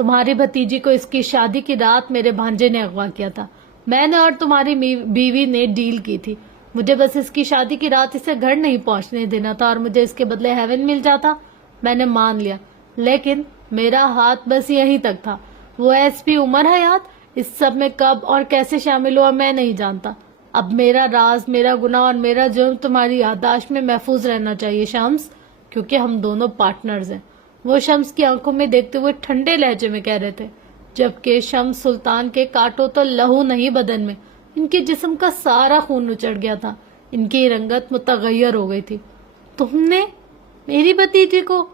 تمہاری بھتیجی کو اس کی شادی کی رات میرے بھانجے نے اغوا کیا تھا. میں نے اور تمہاری بیوی نے ڈیل کی تھی. مجھے بس اس کی شادی کی رات اسے گھر نہیں پہنچنے دینا تھا اور مجھے اس کے بدلے ہیون مل جاتا. میں نے مان لیا، لیکن میرا ہاتھ بس یہیں تک تھا. وہ ایس پی عمر حیات اس سب میں کب اور کیسے شامل ہوا میں نہیں جانتا. اب میرا راز، میرا گناہ اور میرا جرم تمہاری یادداشت میں محفوظ رہنا چاہیے شمس، کیونکہ ہم دونوں پارٹنرز ہیں. وہ شمس کی آنکھوں میں دیکھتے ہوئے ٹھنڈے لہجے میں کہہ رہے تھے، جبکہ شمس سلطان کے کاٹو تو لہو نہیں بدن میں، ان کے جسم کا سارا خون اچڑ گیا تھا. ان کی رنگت متغیر ہو گئی تھی. تم نے میری بھتیجی کو،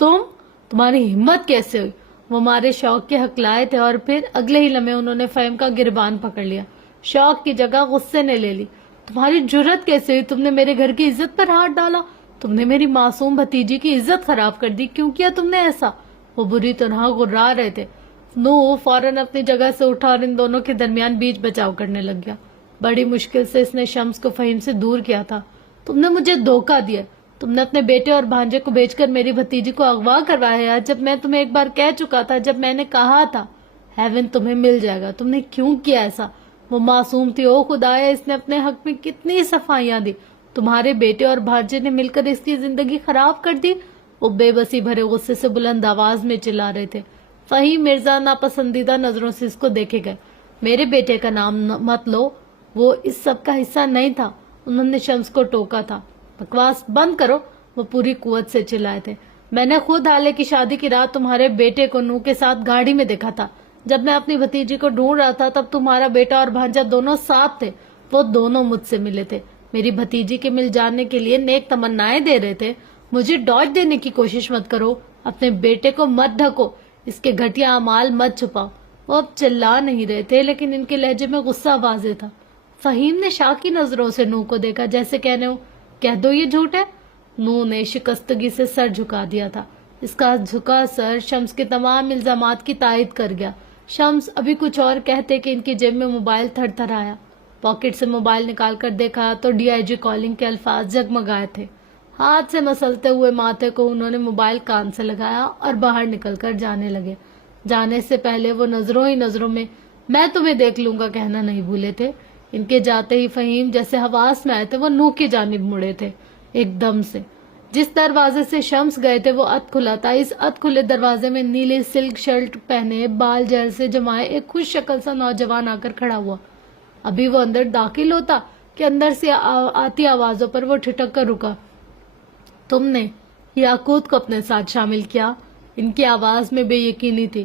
تمہاری ہمت کیسے ہوئی؟ وہ ہمارے شوق کے حقلائے تھے اور پھر اگلے ہی لمحے انہوں نے فہم کا گربان پکڑ لیا. شوق کی جگہ غصے نے لے لی. تمہاری جرت کیسے ہوئی؟ تم نے میرے گھر کی عزت پر ہاتھ ڈالا. تم نے میری معصوم بھتیجی کی عزت خراب کر دی. کیوں کیا تم نے ایسا؟ وہ بری طرح غرا رہے تھے. نو فوراً اپنی جگہ سے اٹھا اور ان دونوں کے درمیان بیچ بچاؤ کرنے لگ گیا. بڑی مشکل سے اس نے شمس کو فہیم سے دور کیا تھا. تم نے مجھے دھوکہ دیا. تم نے اپنے بیٹے اور بھانجے کو بیچ کر میری بھتیجی کو اغوا کروایا. جب میں تمہیں ایک بار کہہ چکا تھا، جب میں نے کہا تھا ہیون تمہیں مل جائے گا، تم نے کیوں کیا ایسا؟ وہ معصوم تھی. او خدایا، اس نے اپنے حق میں کتنی صفائیاں دی. تمہارے بیٹے اور بھانجے نے مل کر اس کی زندگی خراب کر دی. وہ بے بسی بھرے غصے سے بلند آواز میں چلا رہے تھے. فہیم مرزا ناپسندیدہ نظروں سے اس کو دیکھے گئے. میرے بیٹے کا نام مت لو، وہ اس سب کا حصہ نہیں تھا. انہوں نے شمس کو ٹوکا تھا. بکواس بند کرو، وہ پوری قوت سے چلائے تھے. میں نے خود حالے کی شادی کی رات تمہارے بیٹے کو نو کے ساتھ گاڑی میں دیکھا تھا. جب میں اپنی بھتیجی کو ڈھونڈ رہا تھا تب تمہارا بیٹا اور بھانجا دونوں ساتھ تھے. وہ دونوں مجھ سے ملے تھے. میری بھتیجی کے مل جانے کے لیے نیک تمنائیں دے رہے تھے. مجھے ڈاج دینے کی کوشش مت کرو. اپنے بیٹے کو مت ڈھکو، اس کے گھٹیا اعمال مت چھپاؤ. وہ اب چلا نہیں رہے تھے، لیکن ان کے لہجے میں غصہ واضح تھا. فہیم نے شاکی نظروں سے نو کو دیکھا، جیسے کہنے ہو کہہ دو یہ جھوٹ ہے. نو نے شکستگی سے سر جھکا دیا تھا. اس کا جھکا سر شمس کے تمام الزامات کی تائید کر گیا. شمس ابھی کچھ اور کہتے کہ ان کی جیب میں موبائل تھر تھر آیا. پاکٹ سے موبائل نکال کر دیکھا تو ڈی آئی جی کالنگ کے الفاظ جگمگائے تھے. ہاتھ سے مسلتے ہوئے ماتھے کو انہوں نے موبائل کان سے لگایا اور باہر نکل کر جانے لگے. جانے سے پہلے وہ نظروں ہی نظروں میں تمہیں دیکھ لوں گا کہنا نہیں بھولے تھے. ان کے جاتے ہی فہیم جیسے حواس میں آئے تھے وہ نو کی جانب مڑے تھے. ایک دم سے جس دروازے سے شمس گئے تھے وہ اد کھلا تھا. اس اد کھلے دروازے میں نیلے سلک شرٹ پہنے، بال جیل سے جمائے ایک خوش شکل سا نوجوان آ کر کھڑا ہوا. ابھی وہ اندر داخل ہوتا کہ اندر سے آتی آوازوں پر وہ ٹھٹک کر رکا. تم نے یاقوت کو اپنے ساتھ شامل کیا؟ ان کی آواز میں بے یقینی تھی.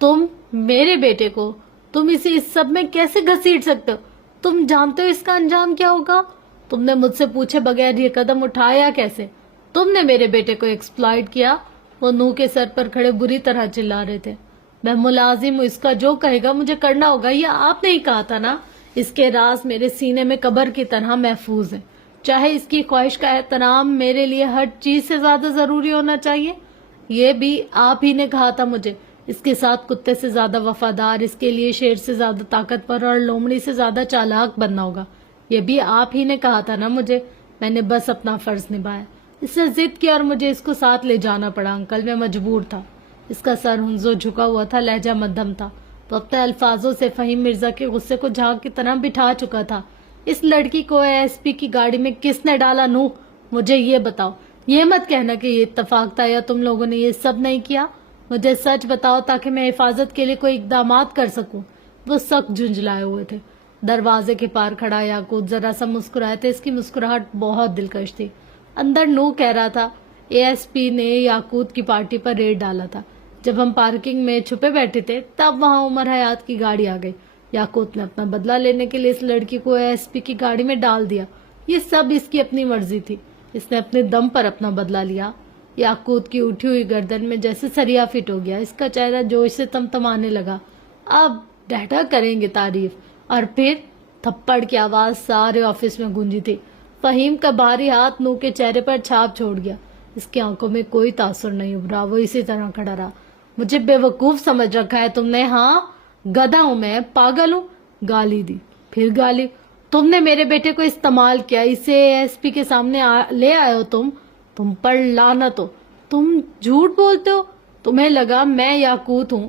تم میرے بیٹے کو، تم اسے اس سب میں کیسے گھسیٹ سکتے ہو؟ تم جانتے ہو اس کا انجام کیا ہوگا؟ تم نے مجھ سے پوچھے بغیر یہ قدم اٹھایا کیسے؟ تم نے میرے بیٹے کو ایکسپلائٹ کیا. وہ نو کے سر پر کھڑے بری طرح چلا رہے تھے. میں ملازم ہوں، اس کا جو کہے گا مجھے کرنا ہوگا. یہ آپ نے ہی کہا تھا نا، اس کے راز میرے سینے میں قبر کی طرح محفوظ ہیں. چاہے اس کی خواہش کا احترام میرے لیے ہر چیز سے زیادہ ضروری ہونا چاہیے. یہ بھی آپ ہی نے کہا تھا مجھے. اس کے ساتھ کتے سے زیادہ وفادار، اس کے لیے شیر سے زیادہ طاقتور اور لومڑی سے زیادہ چالاک بننا ہوگا. یہ بھی آپ ہی نے کہا تھا نا مجھے. میں نے بس اپنا فرض نبھایا. اس نے ضد کیا اور مجھے اس کو ساتھ لے جانا پڑا. انکل میں مجبور تھا. اس کا سر ہنزو جھکا ہوا تھا، لہجہ مدھم تھا. تو اپنے الفاظوں سے فہیم مرزا کے غصے کو جھاگ کی طرح بٹھا چکا تھا. اس لڑکی کو ایس پی کی گاڑی میں کس نے ڈالا؟ نو، مجھے یہ بتاؤ. یہ مت کہنا کہ یہ اتفاق تھا یا تم لوگوں نے یہ سب نہیں کیا. مجھے سچ بتاؤ تاکہ میں حفاظت کے لیے کوئی اقدامات کر سکوں. وہ سخت جھنجھلائے ہوئے تھے. دروازے کے پار کھڑا یاقوت ذرا سا مسکرائے تھے. اس کی مسکراہٹ بہت دلکش تھی. اندر نو کہہ رہا تھا اے ایس پی نے یاقوت کی پارٹی پر ریڈ ڈالا تھا. جب ہم پارکنگ میں چھپے بیٹھے تھے تب وہاں عمر حیات کی گاڑی آ گئی. یاقوت نے اپنا بدلہ لینے کے لیے اس لڑکی کو اے ایس پی کی گاڑی میں ڈال دیا. یہ سب اس کی اپنی مرضی تھی. اس نے اپنے دم پر اپنا بدلہ لیا. یاقوت کی اٹھی ہوئی گردن میں جیسے سریا فٹ ہو گیا. اس کا چہرہ جوش سے تمتمانے لگا. اب ڈیٹا کریں گے تعریف. اور پھر تھپڑ کی آواز سارے آفس میں گونجی تھی. فہیم کا بھاری ہاتھ نو کے چہرے پر چھاپ چھوڑ گیا. اس کی آنکھوں میں کوئی تاثر نہیں ابھرا. وہ اسی طرح کھڑا رہا. مجھے بے وقوف سمجھ رکھا ہے تم نے؟ ہاں، گدھا ہوں میں، پاگل ہوں. گالی دی، پھر گالی. تم نے میرے بیٹے کو استعمال کیا، اسے ایس پی کے سامنے لے آئے ہو. تم پر لعنت ہو. تم جھوٹ بولتے ہو. تمہیں لگا میں یاقوت ہوں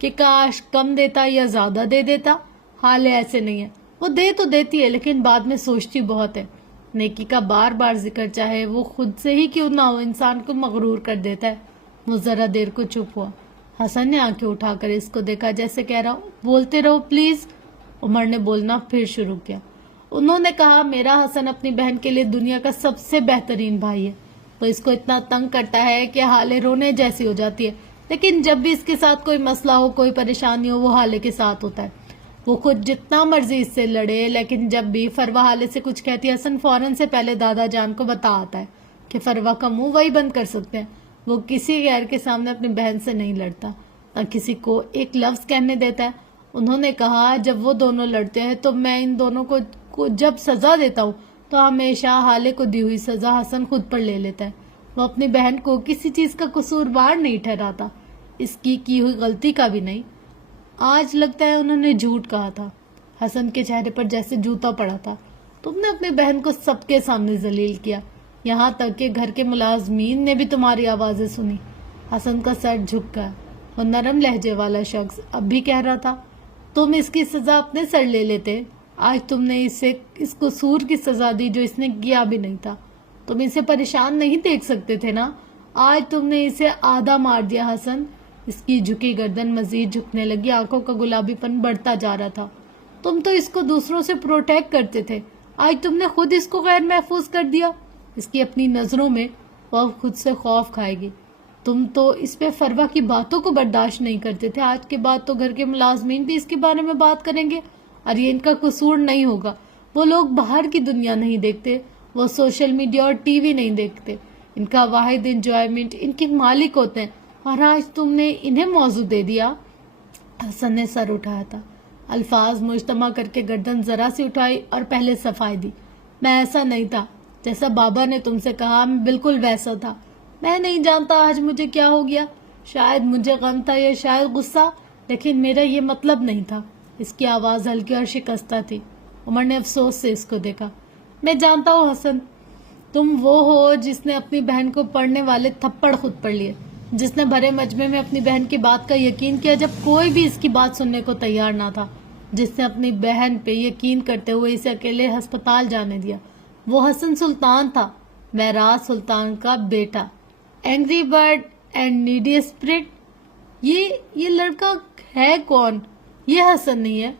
کہ کاش کم دیتا یا زیادہ دے دیتا. حالے ایسے نہیں ہے، وہ دے تو دیتی ہے لیکن بعد میں سوچتی بہت ہے. نیکی کا بار بار ذکر چاہے وہ خود سے ہی کیوں نہ ہو انسان کو مغرور کر دیتا ہے. وہ ذرا دیر کو چپ ہوا. حسن نے آنکھیں اٹھا کر اس کو دیکھا جیسے کہہ رہا بولتے رہو پلیز. عمر نے بولنا پھر شروع کیا. انہوں نے کہا میرا حسن اپنی بہن کے لیے دنیا کا سب سے بہترین بھائی ہے. وہ اس کو اتنا تنگ کرتا ہے کہ حالے رونے جیسی ہو جاتی ہے، لیکن جب بھی اس کے ساتھ کوئی مسئلہ ہو، کوئی پریشانی ہو، وہ حالے کے ساتھ ہوتا ہے. وہ خود جتنا مرضی اس سے لڑے، لیکن جب بھی فروا حالے سے کچھ کہتی ہے حسن فوراً سے پہلے دادا جان کو بتا آتا ہے کہ فروا کا منہ وہی بند کر سکتے ہیں. وہ کسی غیر کے سامنے اپنی بہن سے نہیں لڑتا، نہ کسی کو ایک لفظ کہنے دیتا ہے. انہوں نے کہا جب وہ دونوں لڑتے ہیں تو میں ان دونوں کو جب سزا دیتا ہوں تو ہمیشہ حالے کو دی ہوئی سزا حسن خود پر لے لیتا ہے. وہ اپنی بہن کو کسی چیز کا قصوروار نہیں ٹھہراتا، اس کی ہوئی غلطی کا بھی نہیں. آج لگتا ہے انہوں نے جھوٹ کہا تھا. حسن کے چہرے پر جیسے جوتا پڑا تھا. تم نے اپنی بہن کو سب کے سامنے ذلیل کیا، یہاں تک کہ گھر کے ملازمین نے بھی تمہاری آوازیں سنی. حسن کا سر جھک گیا. وہ نرم لہجے والا شخص اب بھی کہہ رہا تھا تم اس کی سزا اپنے سر لے لیتے. آج تم نے اسے اس قصور کی سزا دی جو اس نے کیا بھی نہیں تھا. تم اسے پریشان نہیں دیکھ سکتے تھے نا. آج تم نے اسے آدھا مار دیا. حسن اس کی جھکی گردن مزید جھکنے لگی. آنکھوں کا گلابی پن بڑھتا جا رہا تھا. تم تو اس کو دوسروں سے پروٹیکٹ کرتے تھے، آج تم نے خود اس کو غیر محفوظ کر دیا. اس کی اپنی نظروں میں وہ خود سے خوف کھائے گی. تم تو اس پہ فروا کی باتوں کو برداشت نہیں کرتے تھے، آج کے بعد تو گھر کے ملازمین بھی اس کے بارے میں بات کریں گے. اور یہ ان کا قصور نہیں ہوگا. وہ لوگ باہر کی دنیا نہیں دیکھتے، وہ سوشل میڈیا اور ٹی وی نہیں دیکھتے. ان کا واحد انجوائمنٹ ان کے مالک ہوتے ہیں، اور آج تم نے انہیں موضوع دے دیا. حسن نے سر اٹھایا تھا. الفاظ مجتمع کر کے گردن ذرا سی اٹھائی اور پہلے صفائی دی. میں ایسا نہیں تھا جیسا بابا نے تم سے کہا، میں بالکل ویسا تھا. میں نہیں جانتا آج مجھے کیا ہو گیا. شاید مجھے غم تھا یا شاید غصہ، لیکن میرا یہ مطلب نہیں تھا. اس کی آواز ہلکی اور شکستہ تھی. عمر نے افسوس سے اس کو دیکھا. میں جانتا ہوں حسن، تم وہ ہو جس نے اپنی بہن کو پڑھنے والے تھپڑ خود پڑھ لیے، جس نے بھرے مجمع میں اپنی بہن کی بات کا یقین کیا جب کوئی بھی اس کی بات سننے کو تیار نہ تھا، جس نے اپنی بہن پہ یقین کرتے ہوئے اسے اکیلے ہسپتال جانے دیا. وہ حسن سلطان تھا، معراج سلطان کا بیٹا. Angry bird and needy spirit. یہ لڑکا ہے کون؟ یہ حسن نہیں ہے.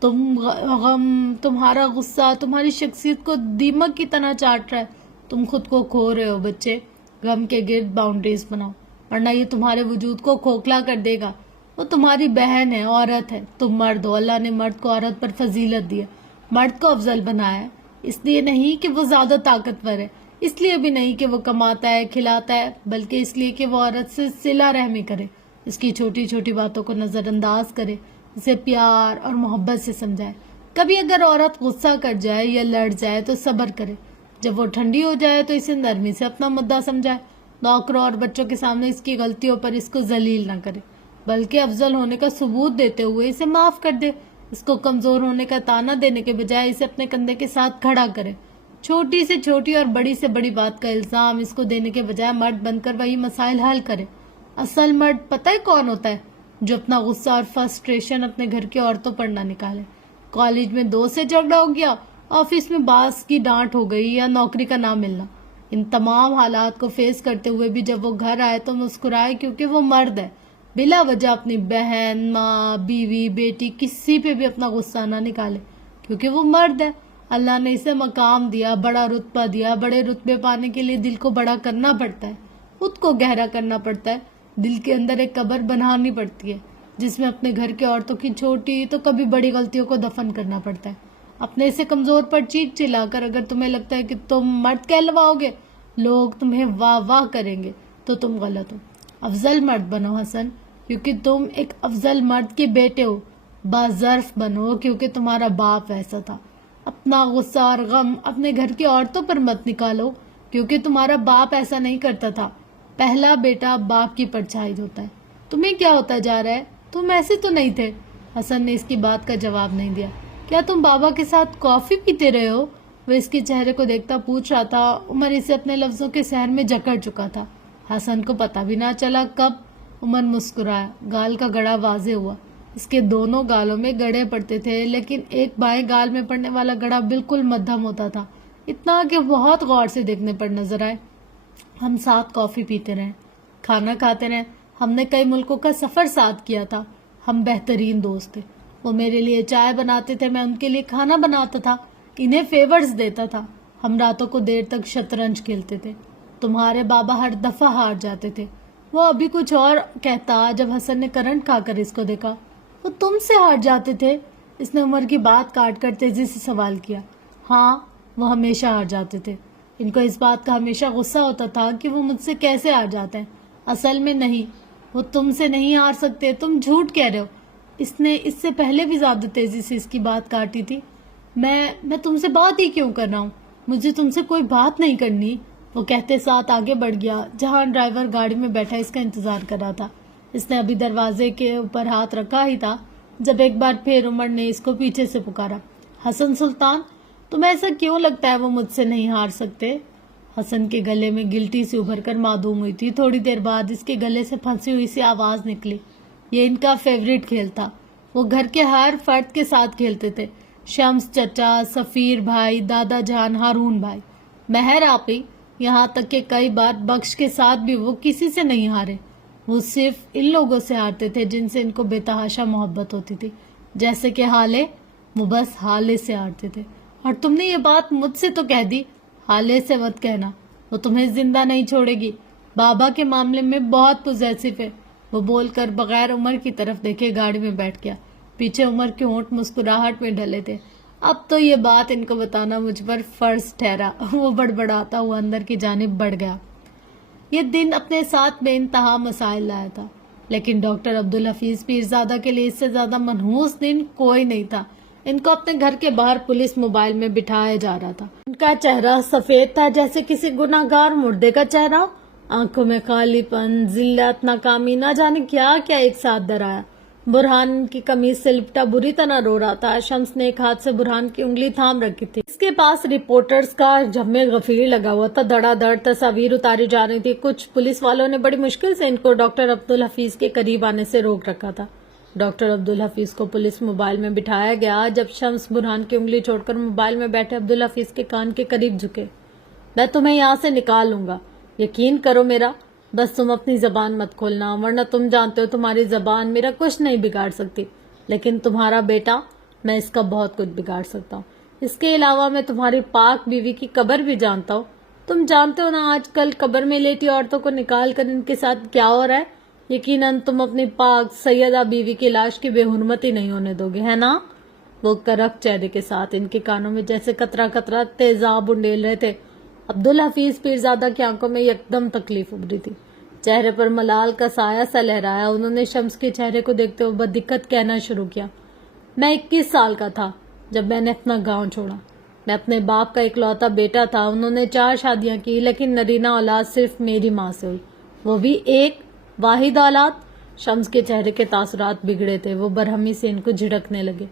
تم غم، تمہارا غصہ تمہاری شخصیت کو دیمک کی طرح چاٹ رہا ہے. تم خود کو کھو رہے ہو بچے. غم کے گرد باؤنڈریز بناؤ، ورنہ یہ تمہارے وجود کو کھوکھلا کر دے گا. وہ تمہاری بہن ہے، عورت ہے. تم مرد ہو. اللہ نے مرد کو عورت پر فضیلت دی ہے، مرد کو افضل بنایا ہے. اس لیے نہیں کہ وہ زیادہ طاقتور ہے، اس لیے بھی نہیں کہ وہ کماتا ہے کھلاتا ہے، بلکہ اس لیے کہ وہ عورت سے صلہ رحمی کرے، اس کی چھوٹی چھوٹی باتوں کو نظر انداز کرے، اسے پیار اور محبت سے سمجھائے. کبھی اگر عورت غصہ کر جائے یا لڑ جائے تو صبر کرے. جب وہ ٹھنڈی ہو جائے تو اسے نرمی سے اپنا مدعا سمجھائے. نوکروں اور بچوں کے سامنے اس کی غلطیوں پر اس کو ذلیل نہ کرے، بلکہ افضل ہونے کا ثبوت دیتے ہوئے اسے معاف کر دے. اس کو کمزور ہونے کا تانا دینے کے بجائے اسے اپنے کندھے کے ساتھ کھڑا کرے. چھوٹی سے چھوٹی اور بڑی سے بڑی بات کا الزام اس کو دینے کے بجائے مرد بن کر وہی مسائل حل کرے. اصل مرد پتہ ہے کون ہوتا ہے؟ جو اپنا غصہ اور فرسٹریشن اپنے گھر کی عورتوں پر نہ نکالے. کالج میں دوست سے جھگڑا ہو گیا، آفس میں باس کی ڈانٹ ہو گئی یا نوکری کا نہ ملنا، ان تمام حالات کو فیس کرتے ہوئے بھی جب وہ گھر آئے تو مسکرائے، کیونکہ وہ مرد ہے. بلا وجہ اپنی بہن، ماں، بیوی، بیٹی کسی پہ بھی اپنا غصہ نہ نکالے، کیونکہ وہ مرد ہے. اللہ نے اسے مقام دیا، بڑا رتبہ دیا. بڑے رتبے پانے کے لیے دل کو بڑا کرنا پڑتا ہے، خود کو گہرا کرنا پڑتا ہے. دل کے اندر ایک قبر بنانی پڑتی ہے جس میں اپنے گھر کی عورتوں کی چھوٹی تو کبھی بڑی غلطیوں کو دفن کرنا پڑتا ہے. اپنے سے کمزور پر چیخ چلا کر اگر تمہیں لگتا ہے کہ تم مرد کہلواؤ گے، لوگ تمہیں واہ واہ کریں گے، تو تم غلط ہو. افضل مرد بنو حسن، کیونکہ تم ایک افضل مرد کے بیٹے ہو. باظرف بنو کیونکہ تمہارا باپ ایسا تھا. اپنا غصہ اور غم اپنے گھر کی عورتوں پر مت نکالو، کیونکہ تمہارا باپ ایسا نہیں کرتا تھا. پہلا بیٹا باپ کی پرچھائی ہوتا ہے. تمہیں کیا ہوتا جا رہا ہے؟ تم ایسے تو نہیں تھے. حسن نے اس کی بات کا جواب نہیں دیا. کیا تم بابا کے ساتھ کافی پیتے رہے ہو؟ وہ اس کے چہرے کو دیکھتا پوچھ رہا تھا. عمر اسے اپنے لفظوں کے سحر میں جکڑ چکا تھا. حسن کو پتہ بھی نہ چلا کب عمر مسکرایا، گال کا گڑا واضح ہوا۔ اس کے دونوں گالوں میں گڑے پڑتے تھے، لیکن ایک بائیں گال میں پڑنے والا گڑا بالکل مدھم ہوتا تھا، اتنا کہ بہت غور سے دیکھنے پر نظر آئے۔ ہم ساتھ کافی پیتے رہے، کھانا کھاتے رہے، ہم نے کئی ملکوں کا سفر ساتھ کیا تھا، ہم بہترین دوست تھے۔ وہ میرے لیے چائے بناتے تھے، میں ان کے لیے کھانا بناتا تھا، انہیں فیورز دیتا تھا۔ ہم راتوں کو دیر تک شطرنج کھیلتے تھے۔ تمہارے بابا ہر دفعہ ہار جاتے تھے۔ وہ ابھی کچھ اور کہتا جب حسن نے کرنٹ کھا کر اس کو دیکھا۔ وہ تم سے ہار جاتے تھے؟ اس نے عمر کی بات کاٹ کر تیزی سے سوال کیا۔ ہاں، وہ ہمیشہ ہار جاتے تھے۔ ان کو اس بات کا ہمیشہ غصہ ہوتا تھا کہ وہ مجھ سے کیسے ہار جاتے ہیں۔ اصل میں نہیں، وہ تم سے نہیں ہار سکتے، تم جھوٹ کہہ رہے ہو۔ اس نے اس سے پہلے بھی زیادہ تیزی سے اس کی بات کاٹی تھی۔ میں تم سے بات ہی کیوں کر رہا ہوں؟ مجھے تم سے کوئی بات نہیں کرنی، وہ کہتے ساتھ آگے بڑھ گیا جہاں ڈرائیور گاڑی میں بیٹھا اس کا انتظار کر رہا تھا۔ اس نے ابھی دروازے کے اوپر ہاتھ رکھا ہی تھا جب ایک بار پھر عمر نے اس کو پیچھے سے پکارا۔ حسن سلطان، تمہیں ایسا کیوں لگتا ہے وہ مجھ سے نہیں ہار سکتے؟ حسن کے گلے میں گلٹی سے ابھر کر معدوم ہوئی تھی۔ تھوڑی دیر بعد اس کے گلے سے پھنسی ہوئی سی آواز نکلی۔ یہ ان کا فیوریٹ کھیل تھا۔ وہ گھر کے ہر فرد کے ساتھ کھیلتے تھے، شمس چچا، سفیر بھائی، دادا جان، ہارون بھائی، مہر آپی، یہاں تک کہ کئی بار بخش کے ساتھ بھی وہ کسی سے نہیں ہارے۔ وہ صرف ان لوگوں سے ہارتے تھے جن سے ان کو بے تحاشا محبت ہوتی تھی، جیسے کہ حالے۔ وہ بس حالے سے ہارتے تھے۔ اور تم نے یہ بات مجھ سے تو کہہ دی، حالے سے مت کہنا، وہ تمہیں زندہ نہیں چھوڑے گی۔ بابا کے معاملے میں بہت پوزیسو ہے، وہ بول کر بغیر عمر کی طرف دیکھے گاڑی میں بیٹھ گیا۔ پیچھے عمر کے ہونٹ مسکراہٹ میں ڈھلے تھے۔ اب تو یہ بات ان کو بتانا مجھ پر فرض ٹھہرا۔ وہ بڑبڑاتا ہوا اندر کی جانب بڑھ گیا۔ یہ دن اپنے ساتھ بے انتہا مسائل لایا تھا، لیکن ڈاکٹر عبدالحفیظ پیرزادہ کے لیے اس سے زیادہ منحوس دن کوئی نہیں تھا۔ ان کو اپنے گھر کے باہر پولیس موبائل میں بٹھایا جا رہا تھا۔ ان کا چہرہ سفید تھا جیسے کسی گناہگار مردے کا چہرہ، آنکھوں میں خالی پن، ذلت، ناکامی، نہ جانے کیا کیا ایک ساتھ درایا۔ برہان کی قمیض سے لپٹا بری طرح رو رہا تھا۔ شمس نے ایک ہاتھ سے برہان کی انگلی تھام رکھی تھی۔ اس کے پاس رپورٹرز کا جمع غفیر لگا ہوا تھا، دھڑا دھڑ تصاویر اتاری جا رہی تھی۔ کچھ پولیس والوں نے بڑی مشکل سے ان کو ڈاکٹر عبدالحفیظ کے قریب آنے سے روک رکھا تھا۔ ڈاکٹر عبدالحفیظ کو پولیس موبائل میں بٹھایا گیا۔ جب شمس برہان کی انگلی چھوڑ کر موبائل میں بیٹھے عبدالحفیظ کے کان کے قریب جھکے۔ میں تمہیں یہاں سے نکال لوں گا، یقین کرو میرا، بس تم اپنی زبان مت کھولنا، ورنہ تم جانتے ہو تمہاری زبان میرا کچھ نہیں بگاڑ سکتی، لیکن تمہارا بیٹا، میں اس کا بہت کچھ بگاڑ سکتا ہوں۔ اس کے علاوہ میں تمہاری پاک بیوی کی قبر بھی جانتا ہوں۔ تم جانتے ہو نا آج کل قبر میں لیٹی عورتوں کو نکال کر ان کے ساتھ کیا ہو رہا ہے؟ یقیناً تم اپنی پاک سیدہ بیوی کی لاش کی بے حرمتی نہیں ہونے دو گے، ہے نا؟ وہ کرک چہرے کے ساتھ ان کے کانوں میں جیسے قطرہ قطرہ تیزاب انڈیل رہے تھے۔ عبدالحفیظ پیرزادہ کی آنکھوں میں یکدم تکلیف ابھری تھی، چہرے پر ملال کا سایہ سا لہرایا۔ انہوں نے شمس کے چہرے کو دیکھتے ہوئے بددقت کہنا شروع کیا۔ میں 21 سال کا تھا جب میں نے اپنا گاؤں چھوڑا۔ میں اپنے باپ کا اکلوتا بیٹا تھا۔ انہوں نے 4 شادیاں کی، لیکن نرینہ اولاد صرف میری ماں سے ہوئی، وہ بھی ایک واحد اولاد۔ شمس کے چہرے کے تاثرات بگڑے تھے، وہ برہمی سے ان کو جھڑکنے لگے۔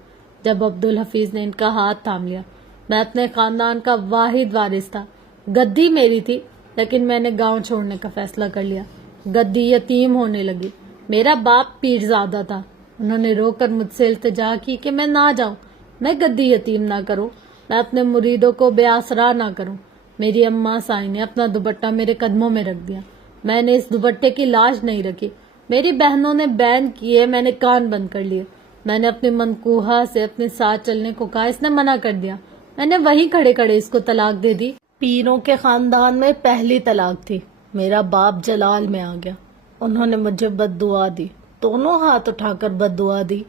جب عبدالحفیظ نے ان کا ہاتھ تھام لیا، میں اپنے خاندان کا واحد وارث تھا، گدی میری تھی، لیکن میں نے گاؤں چھوڑنے کا فیصلہ کر لیا۔ گدی یتیم ہونے لگی۔ میرا باپ پیرزادہ تھا، انہوں نے رو کر مجھ سے التجا کی کہ میں نہ جاؤں، میں گدی یتیم نہ کروں، میں اپنے مریدوں کو بے آسرا نہ کروں۔ میری اماں سائی نے اپنا دوپٹہ میرے قدموں میں رکھ دیا، میں نے اس دوپٹے کی لاج نہیں رکھی۔ میری بہنوں نے بین کیے، میں نے کان بند کر لیے۔ میں نے اپنی منکوہا سے اپنے ساتھ چلنے کو کہا، اس نے منع کر دیا، میں نے وہیں کھڑے کھڑے اس کو طلاق دے دی۔ پیروں کے خاندان میں پہلی طلاق تھی۔ میرا باپ جلال میں آ گیا، انہوں نے مجھے بد دعا دی، دونوں ہاتھ اٹھا کر بد دعا دی۔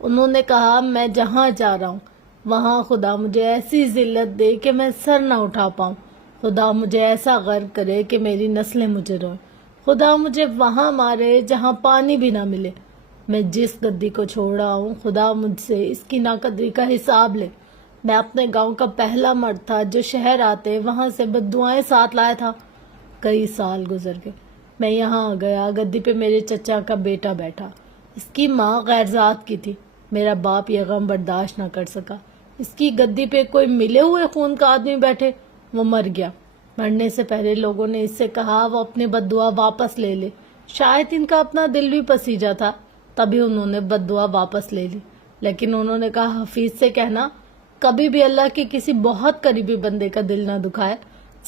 انہوں نے کہا میں جہاں جا رہا ہوں وہاں خدا مجھے ایسی ذلت دے کہ میں سر نہ اٹھا پاؤں، خدا مجھے ایسا غرق کرے کہ میری نسلیں مجھے روئیں، خدا مجھے وہاں مارے جہاں پانی بھی نہ ملے۔ میں جس گدی کو چھوڑ رہا ہوں خدا مجھ سے اس کی ناقدری کا حساب لے۔ میں اپنے گاؤں کا پہلا مرد تھا جو شہر آتے وہاں سے بد دعائیں ساتھ لایا تھا۔ کئی سال گزر گئے، میں یہاں آ گیا، گدی پہ میرے چچا کا بیٹا بیٹھا، اس کی ماں غیر ذات کی تھی۔ میرا باپ یہ غم برداشت نہ کر سکا، اس کی گدی پہ کوئی ملے ہوئے خون کا آدمی بیٹھے، وہ مر گیا۔ مرنے سے پہلے لوگوں نے اس سے کہا وہ اپنی بد دعا واپس لے لے، شاید ان کا اپنا دل بھی پسیجا تھا، تبھی انہوں نے بد دعا واپس لے لی، لیکن انہوں نے کہا حفیظ سے کہنا کبھی بھی اللہ کے کسی بہت قریبی بندے کا دل نہ دکھائے،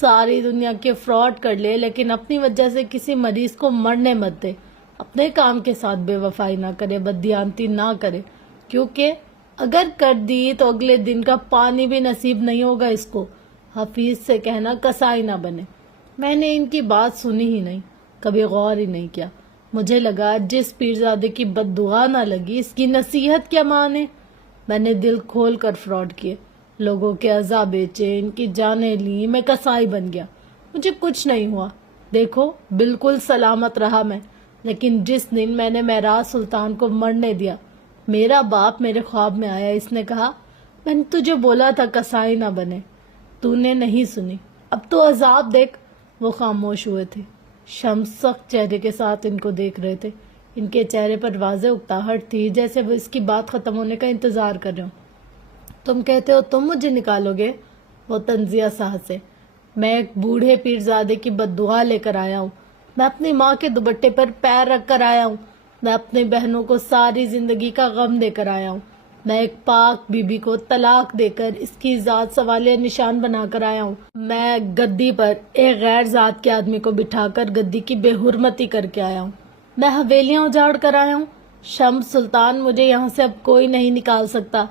ساری دنیا کے فراڈ کر لے لیکن اپنی وجہ سے کسی مریض کو مرنے مت دے، اپنے کام کے ساتھ بے وفائی نہ کرے، بددیانتی نہ کرے، کیونکہ اگر کر دی تو اگلے دن کا پانی بھی نصیب نہیں ہوگا اس کو۔ حفیظ سے کہنا کسائی نہ بنے۔ میں نے ان کی بات سنی ہی نہیں، کبھی غور ہی نہیں کیا۔ مجھے لگا جس پیرزادے کی بد دعا نہ لگی اس کی نصیحت کیا مانے۔ میں نے دل کھول کر فراڈ کیے، لوگوں کے اعضاء بیچے، ان کی جانیں لی، میں کسائی بن گیا، مجھے کچھ نہیں ہوا، دیکھو بالکل سلامت رہا میں۔ لیکن جس دن میں نے معراج سلطان کو مرنے دیا، میرا باپ میرے خواب میں آیا، اس نے کہا میں نے تجھے بولا تھا کسائی نہ بنے، تو نے نہیں سنی، اب تو عذاب دیکھ۔ وہ خاموش ہوئے تھے، شمس سخت چہرے کے ساتھ ان کو دیکھ رہے تھے، ان کے چہرے پر واضح اکتاہٹ تھی، جیسے وہ اس کی بات ختم ہونے کا انتظار کر رہے ہوں۔ تم کہتے ہو تم مجھے نکالو گے؟ وہ تنزیہ سا ہنسے۔ میں ایک بوڑھے پیرزادے کی بد دعا لے کر آیا ہوں، میں اپنی ماں کے دوپٹے پر پیر رکھ کر آیا ہوں، میں اپنی بہنوں کو ساری زندگی کا غم دے کر آیا ہوں، میں ایک پاک بی بی کو طلاق دے کر اس کی ذات سوالیہ نشان بنا کر آیا ہوں، میں گدی پر ایک غیر ذات کے آدمی کو بٹھا کر گدی کی بے حرمتی کر کے آیا ہوں، میں حویلیاں اجاڑ کر آیا ہوں۔ شمس سلطان، مجھے یہاں سے اب کوئی نہیں نکال سکتا،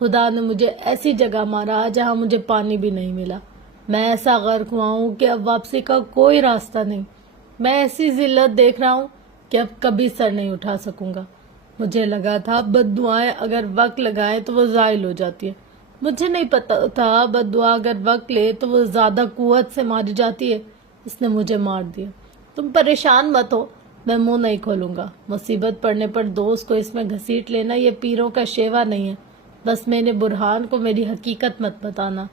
خدا نے مجھے ایسی جگہ مارا جہاں مجھے پانی بھی نہیں ملا، میں ایسا غرق ہوا ہوں کہ اب واپسی کا کوئی راستہ نہیں، میں ایسی ذلت دیکھ رہا ہوں کہ اب کبھی سر نہیں اٹھا سکوں گا۔ مجھے لگا تھا بد دعائیں اگر وقت لگائیں تو وہ زائل ہو جاتی ہے، مجھے نہیں پتا تھا بد دعا اگر وقت لے تو وہ زیادہ قوت سے ماری جاتی ہے، اس نے مجھے مار دیا۔ تم پریشان مت ہو، میں منہ نہیں کھولوں گا، مصیبت پڑنے پر دوست کو اس میں گھسیٹ لینا یہ پیروں کا شیوا نہیں ہے، بس میرے برہان کو میری حقیقت مت بتانا۔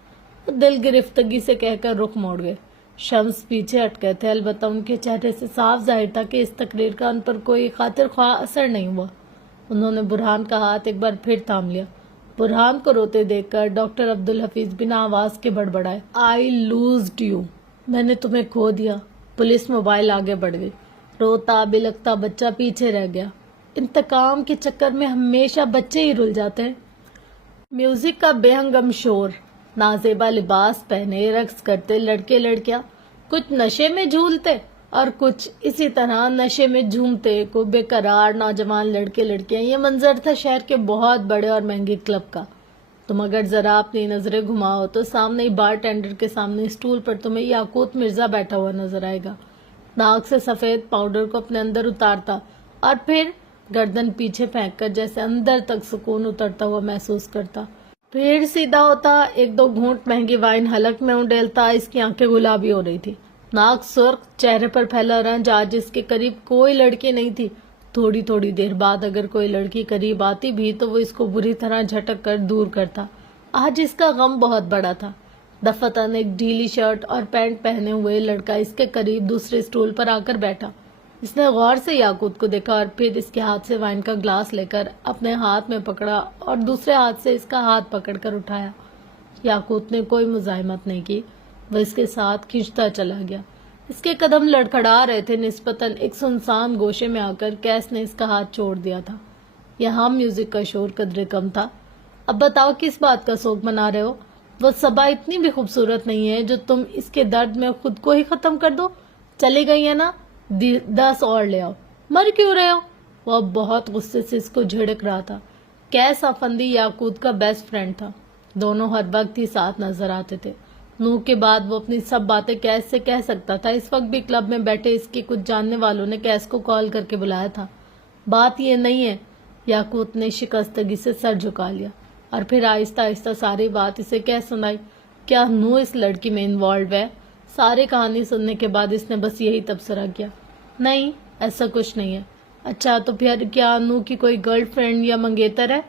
وہ دل گرفتگی سے کہہ کر رخ موڑ گئے۔ شمس پیچھے ہٹ گئے تھے، البتہ ان کے چہرے سے صاف ظاہر تھا کہ اس تقریر کا ان پر کوئی خاطر خواہ اثر نہیں ہوا۔ انہوں نے برہان کا ہاتھ ایک بار پھر تھام لیا۔ برہان کو روتے دیکھ کر ڈاکٹر عبدالحفیظ بنا آواز کے بڑبڑائے، آئی لوزڈ یو، میں نے تمہیں کھو دیا۔ پولیس موبائل آگے بڑھ گئی، روتا بلکتا بچہ پیچھے رہ گیا۔ انتقام کے چکر میں ہمیشہ بچے ہی رل جاتے ہیں۔ میوزک کا بے ہنگم شور، نازیبا لباس پہنے رقص کرتے لڑکے لڑکیاں، کچھ نشے میں جھولتے اور کچھ اسی طرح نشے میں جھومتے، کو بے قرار نوجوان لڑکے لڑکیاں۔ یہ منظر تھا شہر کے بہت بڑے اور مہنگے کلب کا۔ تم اگر ذرا اپنی نظریں گھماؤ تو سامنے ہی بار ٹینڈر کے سامنے اسٹول پر تمہیں یاقوت مرزا بیٹھا ہوا نظر آئے گا، ناک سے سفید پاؤڈر کو اپنے اندر اتارتا اور پھر گردن پیچھے پھینک کر جیسے اندر تک سکون اترتا ہوا محسوس کرتا، پھر سیدھا ہوتا، ایک دو گھونٹ مہنگی وائن حلق میں انڈیلتا۔ اس کی آنکھیں گلابی ہو رہی تھی، ناک سرخ، چہرے پر پھیلا رنج۔ آج اس کے قریب کوئی لڑکی نہیں تھی، تھوڑی تھوڑی دیر بعد اگر کوئی لڑکی قریب آتی بھی تو وہ اس کو بری طرح جھٹک کر دور کرتا۔ آج اس کا غم بہت بڑا تھا۔ دفتن ایک ڈھیلی شرٹ اور پینٹ پہنے ہوئے لڑکا اس کے قریب دوسرے اسٹول پر آ کر بیٹھا۔ اس نے غور سے یاقوت کو دیکھا اور پھر اس کے ہاتھ سے وائن کا گلاس لے کر اپنے ہاتھ میں پکڑا اور دوسرے ہاتھ سے اس کا ہاتھ پکڑ کر اٹھایا۔ یاقوت نے کوئی مزاحمت نہیں کی، وہ اس کے ساتھ کھنچتا چلا گیا۔ اس کے قدم لڑکھڑا رہے تھے، نسبتاً ایک سنسان گوشے میں آ کر کیس نے اس کا ہاتھ چھوڑ دیا تھا۔ یہاں میوزک کا شور قدرے کم تھا۔ اب بتاؤ کس بات کا سوگ منا رہے ہو؟ وہ صبا اتنی بھی خوبصورت نہیں ہے جو تم اس کے درد میں خود کو ہی ختم کر دو۔ چلی گئی ہے نا، 10 اور لے آؤ۔ مر کیوں رہے ہو؟ وہ اب بہت غصے سے اس کو جھڑک رہا تھا۔ کیس افندی یاقوت کا بیسٹ فرینڈ تھا، دونوں ہر وقت ہی ساتھ نظر آتے تھے۔ نو کے بعد وہ اپنی سب باتیں کیس سے کہہ سکتا تھا۔ اس وقت بھی کلب میں بیٹھے اس کے کچھ جاننے والوں نے کیس کو کال کر کے بلایا تھا۔ بات یہ نہیں ہے، یاقوت نے شکستگی سے سر جھکا لیا اور پھر آہستہ آہستہ ساری بات اسے کہہ سنائی۔ کیا نو اس لڑکی میں انوالوڈ ہے؟ ساری کہانی سننے کے بعد اس نے بس یہی تبصرہ کیا، نہیں ایسا کچھ نہیں ہے۔ اچھا تو پھر کیا نو کی کوئی گرل فرینڈ یا منگیتر ہے؟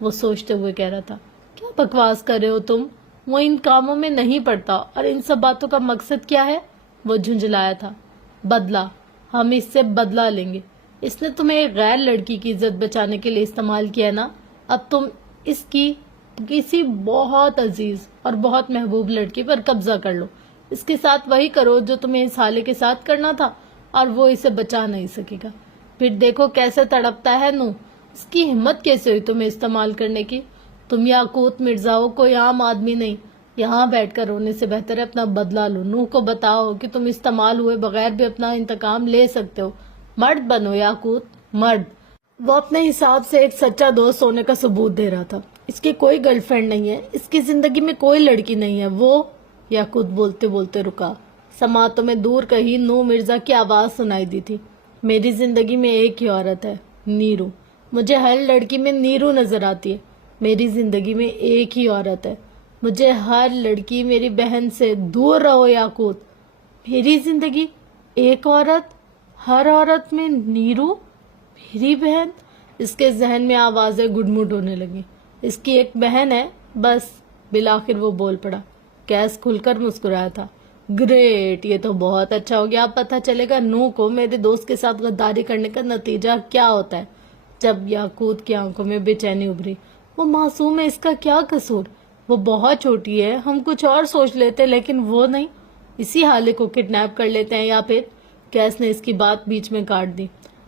وہ سوچتے ہوئے کہہ رہا تھا۔ کیا بکواس کر رہے ہو تم، وہ ان کاموں میں نہیں پڑتا۔ اور ان سب باتوں کا مقصد کیا ہے؟ وہ جھنجھلایا تھا۔ بدلہ، ہم اس سے بدلہ لیں گے۔ اس نے تمہیں ایک غیر لڑکی کی عزت بچانے کے لیے استعمال کیا نا، اب تم اس کی کسی بہت عزیز اور بہت محبوب لڑکی پر قبضہ کر لو، اس کے ساتھ وہی کرو جو تمہیں اس حالے کے ساتھ کرنا تھا۔ اور وہ اسے بچا نہیں سکے گا. پھر دیکھو کیسے تڑپتا ہے نو. اس کی ہمت کیسے ہوئی تمہیں استعمال کرنے کی؟ تم یاقوت مرزا ہو، کوئی عام آدمی نہیں. یہاں بیٹھ کر رونے سے بہتر ہے اپنا بدلہ لو. نوح کو بتاؤ کہ تم استعمال ہوئے بغیر بھی اپنا انتقام لے سکتے ہو. مرد بنو یاقوت، مرد. وہ اپنے حساب سے ایک سچا دوست ہونے کا ثبوت دے رہا تھا. اس کی کوئی گرل فرینڈ نہیں ہے، اس کی زندگی میں کوئی لڑکی نہیں ہے. وہ یاقوت بولتے بولتے رکا. سماعتوں میں دور کہیں نوح مرزا کی آواز سنائی دی تھی. میری زندگی میں ایک ہی عورت ہے، نیرو. مجھے ہر لڑکی میں نیرو نظر آتی ہے. میری زندگی میں ایک ہی عورت ہے. مجھے ہر لڑکی میری بہن سے دور رہو یاقوت. میری زندگی ایک عورت، ہر عورت میں نیرو، میری بہن. اس کے ذہن میں آوازیں گڈمڈ ہونے لگی. اس کی ایک بہن ہے بس. بالآخر وہ بول پڑا. کیس کھل کر مسکرایا تھا. گریٹ، یہ تو بہت اچھا ہو گیا. اب پتہ چلے گا نوح کو میرے دوست کے ساتھ غداری کرنے کا نتیجہ کیا ہوتا ہے. جب یاقوت کی آنکھوں میں بے چینی ابھری. وہ معصوم ہے، اس کا کیا قصور؟ وہ بہت چھوٹی ہے، ہم کچھ اور سوچ لیتے لیکن وہ نہیں. اسی حالے کو کڈنیپ کر لیتے ہیں یا پھر. کیس نے اس کی بات بیچ میں کاٹ دی.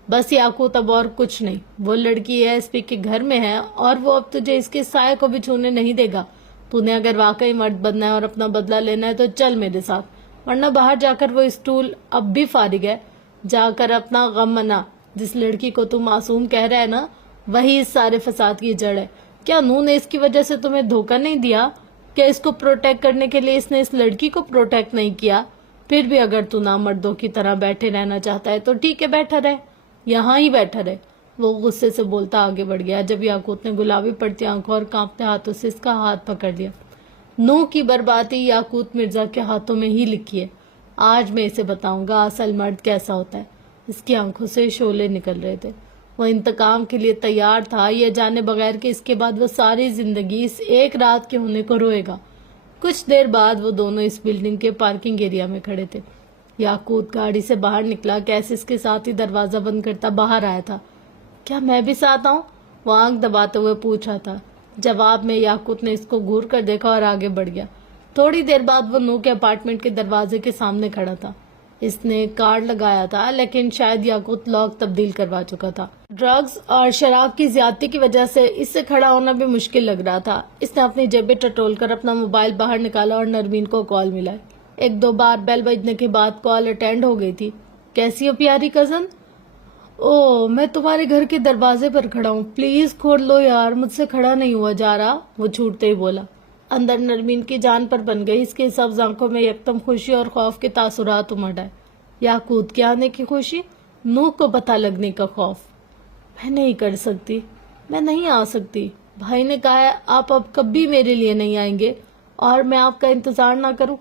بس یاقوت، اب اور کچھ نہیں. وہ لڑکی ایس پی کے گھر میں ہے اور وہ اب تجھے اس کے سائے کو بھی چھونے نہیں دے گا. تو نے اگر واقعی مرد بننا ہے اور اپنا بدلہ لینا ہے تو چل میرے ساتھ، ورنہ باہر جا کر وہ اسٹول اب بھی فارغ ہے. جا کر اپنا غم منا. جس لڑکی کو تو معصوم کہہ رہا ہے نا، وہی اس سارے فساد کی جڑ ہے. کیا نوح نے اس کی وجہ سے تمہیں دھوکہ نہیں دیا؟ کیا اس کو پروٹیکٹ کرنے کے لیے اس نے اس لڑکی کو پروٹیکٹ نہیں کیا؟ پھر بھی اگر تو نامردوں کی طرح بیٹھے رہنا چاہتا ہے تو ٹھیک ہے، بیٹھا رہے، یہاں ہی بیٹھا رہے. وہ غصے سے بولتا آگے بڑھ گیا جب یاقوت نے گلابی پڑتی آنکھوں اور کانپتے ہاتھوں سے اس کا ہاتھ پکڑ لیا. نوح کی بربادی یاقوت مرزا کے ہاتھوں میں ہی لکھی ہے. آج میں اسے بتاؤں گا اصل مرد کیسا ہوتا ہے. اس کی آنکھوں سے شعلے نکل رہے تھے. وہ انتقام کے لیے تیار تھا، یہ جانے بغیر کہ اس کے بعد وہ ساری زندگی اس ایک رات کے ہونے کو روئے گا. کچھ دیر بعد وہ دونوں اس بلڈنگ کے پارکنگ ایریا میں کھڑے تھے. یاقوت گاڑی سے باہر نکلا. کیسے اس کے ساتھ ہی دروازہ بند کرتا باہر آیا تھا. کیا میں بھی ساتھ آؤں؟ وہ آنکھ دباتے ہوئے پوچھ رہا تھا. جواب میں یاقوت نے اس کو گھور کر دیکھا اور آگے بڑھ گیا. تھوڑی دیر بعد وہ نوح کے اپارٹمنٹ کے دروازے کے سامنے کھڑا تھا. اس نے کارڈ لگایا تھا لیکن شاید یاقوت لاک تبدیل کروا چکا تھا. ڈرگز اور شراب کی زیادتی کی وجہ سے اس سے کھڑا ہونا بھی مشکل لگ رہا تھا. اس نے اپنی جیبیں ٹٹول کر اپنا موبائل باہر نکالا اور نرمین کو کال ملا. ایک دو بار بیل بجنے کے بعد کال اٹینڈ ہو گئی تھی. کیسی ہو پیاری کزن؟ او، میں تمہارے گھر کے دروازے پر کھڑا ہوں، پلیز کھول لو یار، مجھ سے کھڑا نہیں ہوا جا رہا. وہ چھوٹتے ہی بولا. اندر نرمین کی جان پر بن گئی. اس کی سبز آنکھوں میں یکدم خوشی اور خوف کے تاثرات امڑ آئے. یاقوت کے آنے کی خوشی، نوح کو پتہ لگنے کا خوف. میں نہیں کر سکتی، میں نہیں آ سکتی. بھائی نے کہا ہے آپ اب کبھی میرے لیے نہیں آئیں گے اور میں آپ کا انتظار نہ کروں.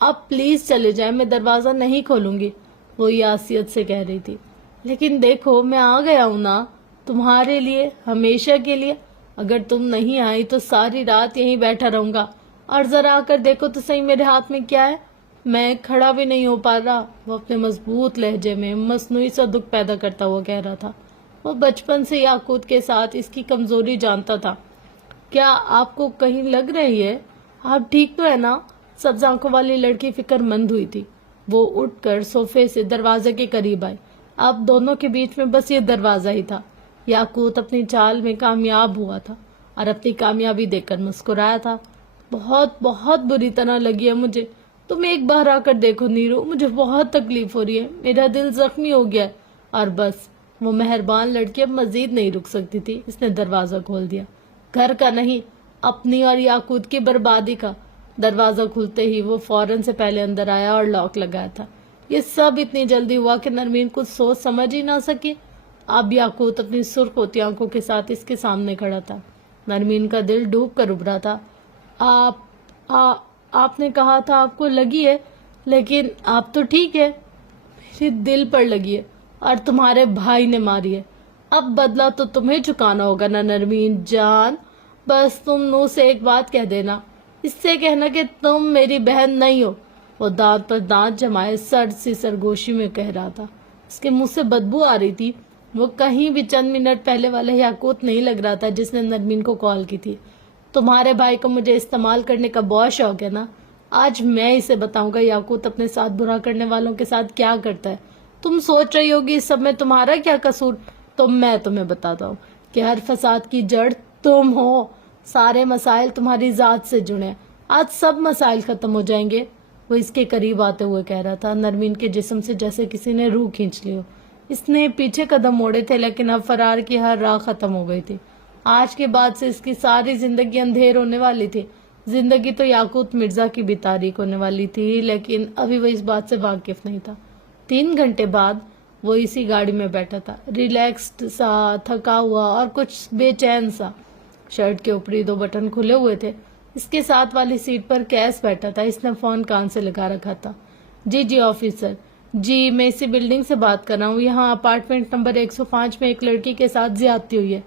آپ پلیز چلے جائیں، میں دروازہ نہیں کھولوں گی. وہ یاسیت سے کہہ رہی تھی. لیکن دیکھو میں آ گیا ہوں نا، تمہارے لیے، ہمیشہ کے لیے. اگر تم نہیں آئی تو ساری رات یہیں بیٹھا رہوں گا. اور ذرا آ کر دیکھو تو صحیح میرے ہاتھ میں کیا ہے. میں کھڑا بھی نہیں ہو پا رہا. وہ اپنے مضبوط لہجے میں مصنوعی سا دکھ پیدا کرتا ہوا کہہ رہا تھا. وہ بچپن سے یاقوت کے ساتھ اس کی کمزوری جانتا تھا. کیا آپ کو کہیں لگ رہی ہے؟ آپ ٹھیک تو ہے نا؟ سبز آنکھوں والی لڑکی فکر مند ہوئی تھی. وہ اٹھ کر صوفے سے دروازے کے قریب آئی. اب دونوں کے بیچ میں بس یہ دروازہ ہی تھا. یاقوت اپنی چال میں کامیاب ہوا تھا اور اپنی کامیابی دیکھ کر مسکرایا تھا. بہت بہت بری طرح لگی ہے مجھے. تم ایک بار آ کر دیکھو نیرو، مجھے بہت تکلیف ہو رہی ہے، میرا دل زخمی ہو گیا ہے. اور بس وہ مہربان لڑکی اب مزید نہیں رک سکتی تھی. اس نے دروازہ کھول دیا. گھر کا نہیں، اپنی اور یاقوت کی بربادی کا. دروازہ کھلتے ہی وہ فوراً سے پہلے اندر آیا اور لاک لگایا تھا. یہ سب اتنی جلدی ہوا کہ نرمین کچھ سوچ سمجھ ہی نہ سکی. اب یاقوت اپنی سرخ ہوتی آنکھوں کے ساتھ اس کے سامنے کھڑا تھا. نرمین کا دل ڈوب کر ابھرا تھا. آپ نے کہا تھا آپ کو لگی ہے، لیکن آپ تو ٹھیک ہے. میرے دل پر لگی ہے اور تمہارے بھائی نے ماری ہے. اب بدلہ تو تمہیں چکانا ہوگا نا نرمین جان. بس تم نوح سے ایک بات کہہ دینا، اس سے کہنا کہ تم میری بہن نہیں ہو. وہ دانت پر دانت جمائے سر سی سرگوشی میں کہہ رہا تھا. اس کے منہ سے بدبو آ رہی تھی. وہ کہیں بھی چند منٹ پہلے والا یاقوت نہیں لگ رہا تھا جس نے نرمین کو کال کی تھی. تمہارے بھائی کو مجھے استعمال کرنے کا بہت شوق ہے نا. آج میں اسے بتاؤں گا یاقوت اپنے ساتھ برا کرنے والوں کے ساتھ کیا کرتا ہے. تم سوچ رہی ہوگی اس سب میں تمہارا کیا قصور، تو میں تمہیں بتاتا ہوں کہ ہر فساد کی جڑ تم ہو، سارے مسائل تمہاری ذات سے جڑے ہیں، آج سب مسائل ختم ہو جائیں گے۔ وہ اس کے قریب آتے ہوئے کہہ رہا تھا، نرمین کے جسم سے جیسے کسی نے روح کھینچ لی ہو۔ اس نے پیچھے قدم موڑے تھے لیکن اب فرار کی ہر راہ ختم ہو گئی تھی۔ آج کے بعد سے اس کی ساری زندگی اندھیر ہونے والی تھی۔ زندگی تو یاقوت مرزا کی بھی تاریک ہونے والی تھی، لیکن ابھی وہ اس بات سے واقف نہیں تھا۔ 3 گھنٹے بعد وہ اسی گاڑی میں بیٹھا تھا، ریلیکسڈ سا، تھکا ہوا اور کچھ بے چین سا۔ شرٹ کے اوپری 2 بٹن کھلے ہوئے تھے۔ اس کے ساتھ والی سیٹ پر کیس بیٹھا تھا۔ اس نے فون کان سے لگا رکھا تھا۔ جی آفیسر، جی میں اسی بلڈنگ سے بات کر رہا ہوں، یہاں اپارٹمنٹ نمبر 105 میں ایک لڑکی کے ساتھ زیادتی ہوئی ہے۔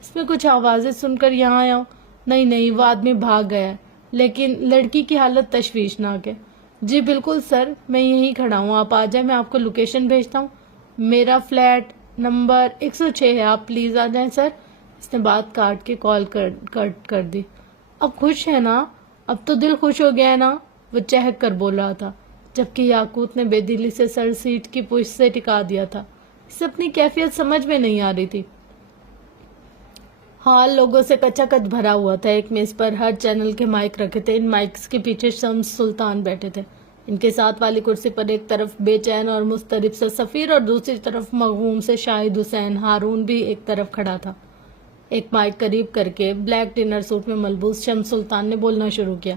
اس میں کچھ آوازیں سن کر یہاں آیا ہوں۔ نہیں وہ آدمی بھاگ گیا ہے، لیکن لڑکی کی حالت تشویشناک ہے۔ جی بالکل سر، میں یہیں کھڑا ہوں، آپ آ جائیں، میں آپ کو لوکیشن بھیجتا ہوں۔ میرا فلیٹ نمبر 106 ہے، آپ پلیز آ جائیں سر۔ اس نے بات کاٹ کے کال کٹ کر دی۔ اب خوش ہے نا؟ اب تو دل خوش ہو گیا ہے نا؟ وہ چہک کر بول رہا تھا، جبکہ یاقوت نے بے دلی سے سر سیٹ کی پشت سے ٹکا دیا تھا۔ اسے اپنی کیفیت سمجھ میں نہیں آ رہی تھی۔ ہال لوگوں سے کچا کچ بھرا ہوا تھا۔ ایک میز پر ہر چینل کے مائک رکھے تھے۔ ان مائکس کے پیچھے شمس سلطان بیٹھے تھے۔ ان کے ساتھ والی کرسی پر ایک طرف بے چین اور مضطرب سے سفیر اور دوسری طرف مغموم سے شاہد حسین ہارون بھی ایک طرف کھڑا تھا۔ ایک مائک قریب کر کے بلیک ڈنر سوٹ میں ملبوس شمس سلطان نے بولنا شروع کیا۔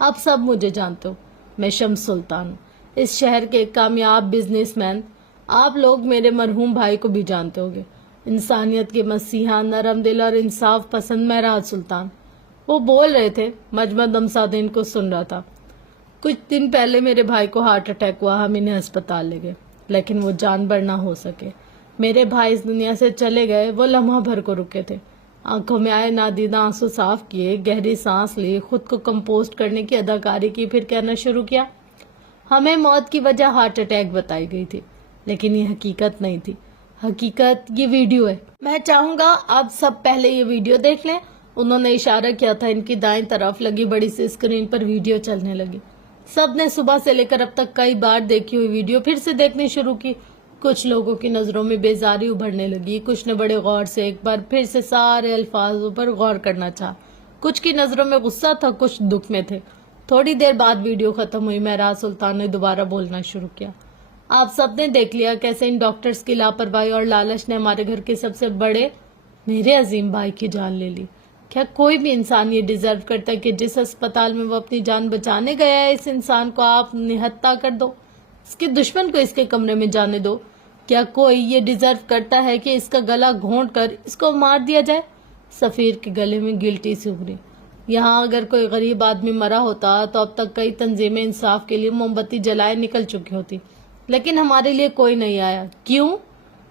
آپ سب مجھے جانتے ہو، میں شمس سلطان ہوں، اس شہر کے ایک کامیاب بزنس مین۔ آپ لوگ میرے مرحوم بھائی کو بھی جانتے ہوگے، انسانیت کے مسیحا، نرم دل اور انصاف پسند مہراج سلطان۔ وہ بول رہے تھے، مجمع دمسادین کو سن رہا تھا۔ کچھ دن پہلے میرے بھائی کو ہارٹ اٹیک ہوا، ہم انہیں ہسپتال لے گئے، لیکن وہ جان بر نہ ہو سکے۔ میرے بھائی اس دنیا سے چلے گئے، وہ لمحہ بھر کو رکے تھے۔ آنکھوں میں آئے نادیدہ آنسو صاف کیے، گہری سانس لی، خود کو کمپوزڈ کرنے کی اداکاری کی، پھر کہنا شروع کیا۔ ہمیں موت کی وجہ ہارٹ اٹیک بتائی گئی تھی، لیکن یہ حقیقت نہیں تھی۔ حقیقت یہ ویڈیو ہے۔ میں چاہوں گا آپ سب پہلے یہ ویڈیو دیکھ لیں۔ انہوں نے اشارہ کیا تھا، ان کی دائیں طرف لگی بڑی سی اسکرین پر ویڈیو چلنے لگی۔ سب نے صبح سے لے کر اب تک کئی بار دیکھی ہوئی ویڈیو پھر سے دیکھنی شروع کی۔ کچھ لوگوں کی نظروں میں بیزاری ابھرنے لگی، کچھ نے بڑے غور سے ایک بار پھر سے سارے الفاظوں پر غور کرنا چاہا۔ کچھ کی نظروں میں غصہ تھا، کچھ دکھ میں تھے۔ تھوڑی دیر بعد ویڈیو ختم ہوئی، مہراج سلطان نے دوبارہ بولنا شروع کیا۔ آپ سب نے دیکھ لیا کیسے ان ڈاکٹرز کی لاپرواہی اور لالچ نے ہمارے گھر کے سب سے بڑے میرے عظیم بھائی کی جان لے لی۔ کیا کوئی بھی انسان یہ ڈیزرو کرتا ہے کہ جس اسپتال میں وہ اپنی جان بچانے گیا ہے، اس انسان کو آپ نہتھا کر دو، اس کے دشمن کو اس کے کمرے میں جانے دو؟ کیا کوئی یہ ڈیزرو کرتا ہے کہ اس کا گلا گھونٹ کر اس کو مار دیا جائے؟ سفیر کے گلے میں گلٹی سی ابھری۔ یہاں اگر کوئی غریب آدمی مرا ہوتا تو اب تک کئی تنظیمیں انصاف کے لیے موم بتی جلائے نکل چکی ہوتی، لیکن ہمارے لیے کوئی نہیں آیا۔ کیوں؟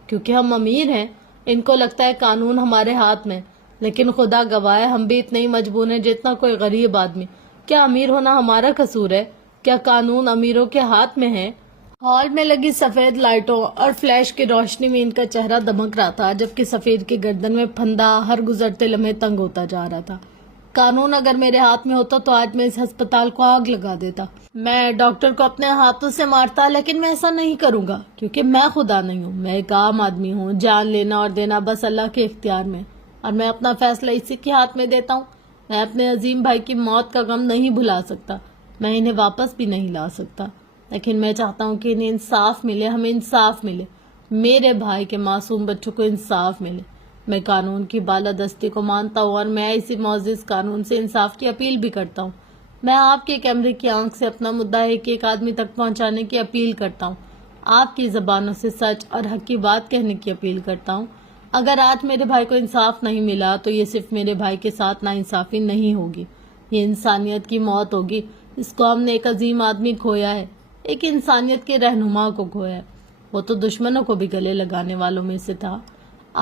کیونکہ ہم امیر ہیں۔ ان کو لگتا ہے قانون ہمارے ہاتھ میں، لیکن خدا گواہ ہے ہم بھی اتنے ہی مجبور ہیں جتنا کوئی غریب آدمی۔ کیا امیر ہونا ہمارا قصور ہے؟ کیا قانون امیروں کے ہاتھ میں ہے؟ ہال میں لگی سفید لائٹوں اور فلیش کی روشنی میں ان کا چہرہ دمک رہا تھا، جبکہ سفیر کی گردن میں پھندا ہر گزرتے لمحے تنگ ہوتا جا رہا تھا۔ قانون اگر میرے ہاتھ میں ہوتا تو آج میں اس ہسپتال کو آگ لگا دیتا، میں ڈاکٹر کو اپنے ہاتھوں سے مارتا، لیکن میں ایسا نہیں کروں گا کیونکہ میں خدا نہیں ہوں، میں ایک عام آدمی ہوں۔ جان لینا اور دینا بس اللہ کے اختیار میں، اور میں اپنا فیصلہ اسی کے ہاتھ میں دیتا ہوں۔ میں اپنے عظیم بھائی کی موت کا غم نہیں بھلا سکتا، میں انہیں واپس بھی نہیں لا سکتا، لیکن میں چاہتا ہوں کہ انہیں انصاف ملے، ہمیں انصاف ملے، میرے بھائی کے معصوم بچوں کو انصاف ملے۔ میں قانون کی بالادستی کو مانتا ہوں اور میں اسی معزز قانون سے انصاف کی اپیل بھی کرتا ہوں۔ میں آپ کے کیمرے کی آنکھ سے اپنا مدعا ایک آدمی تک پہنچانے کی اپیل کرتا ہوں، آپ کی زبانوں سے سچ اور حق کی بات کہنے کی اپیل کرتا ہوں۔ اگر آج میرے بھائی کو انصاف نہیں ملا تو یہ صرف میرے بھائی کے ساتھ ناانصافی نہیں ہوگی، یہ انسانیت کی موت ہوگی۔ اس قوم نے ایک عظیم آدمی کھویا ہے، ایک انسانیت کے رہنما کو کھویا ہے، وہ تو دشمنوں کو بھی گلے لگانے والوں میں سے تھا۔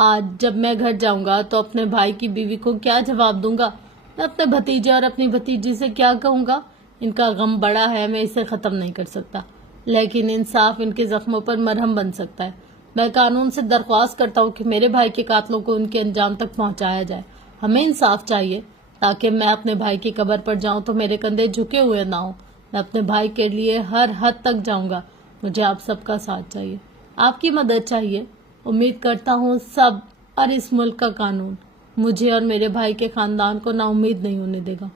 آج جب میں گھر جاؤں گا تو اپنے بھائی کی بیوی کو کیا جواب دوں گا؟ میں اپنے بھتیجے اور اپنی بھتیجی سے کیا کہوں گا؟ ان کا غم بڑا ہے، میں اسے ختم نہیں کر سکتا، لیکن انصاف ان کے زخموں پر مرہم بن سکتا ہے۔ میں قانون سے درخواست کرتا ہوں کہ میرے بھائی کے قاتلوں کو ان کے انجام تک پہنچایا جائے۔ ہمیں انصاف چاہیے تاکہ میں اپنے بھائی کی قبر پر جاؤں تو میرے کندھے جھکے ہوئے نہ ہوں۔ میں اپنے بھائی کے لیے ہر حد تک جاؤں گا، مجھے آپ سب کا ساتھ چاہیے۔ آپ کی مدد چاہیے. امید کرتا ہوں سب اور اس ملک کا قانون مجھے اور میرے بھائی کے خاندان کو نا امید نہیں ہونے دے گا.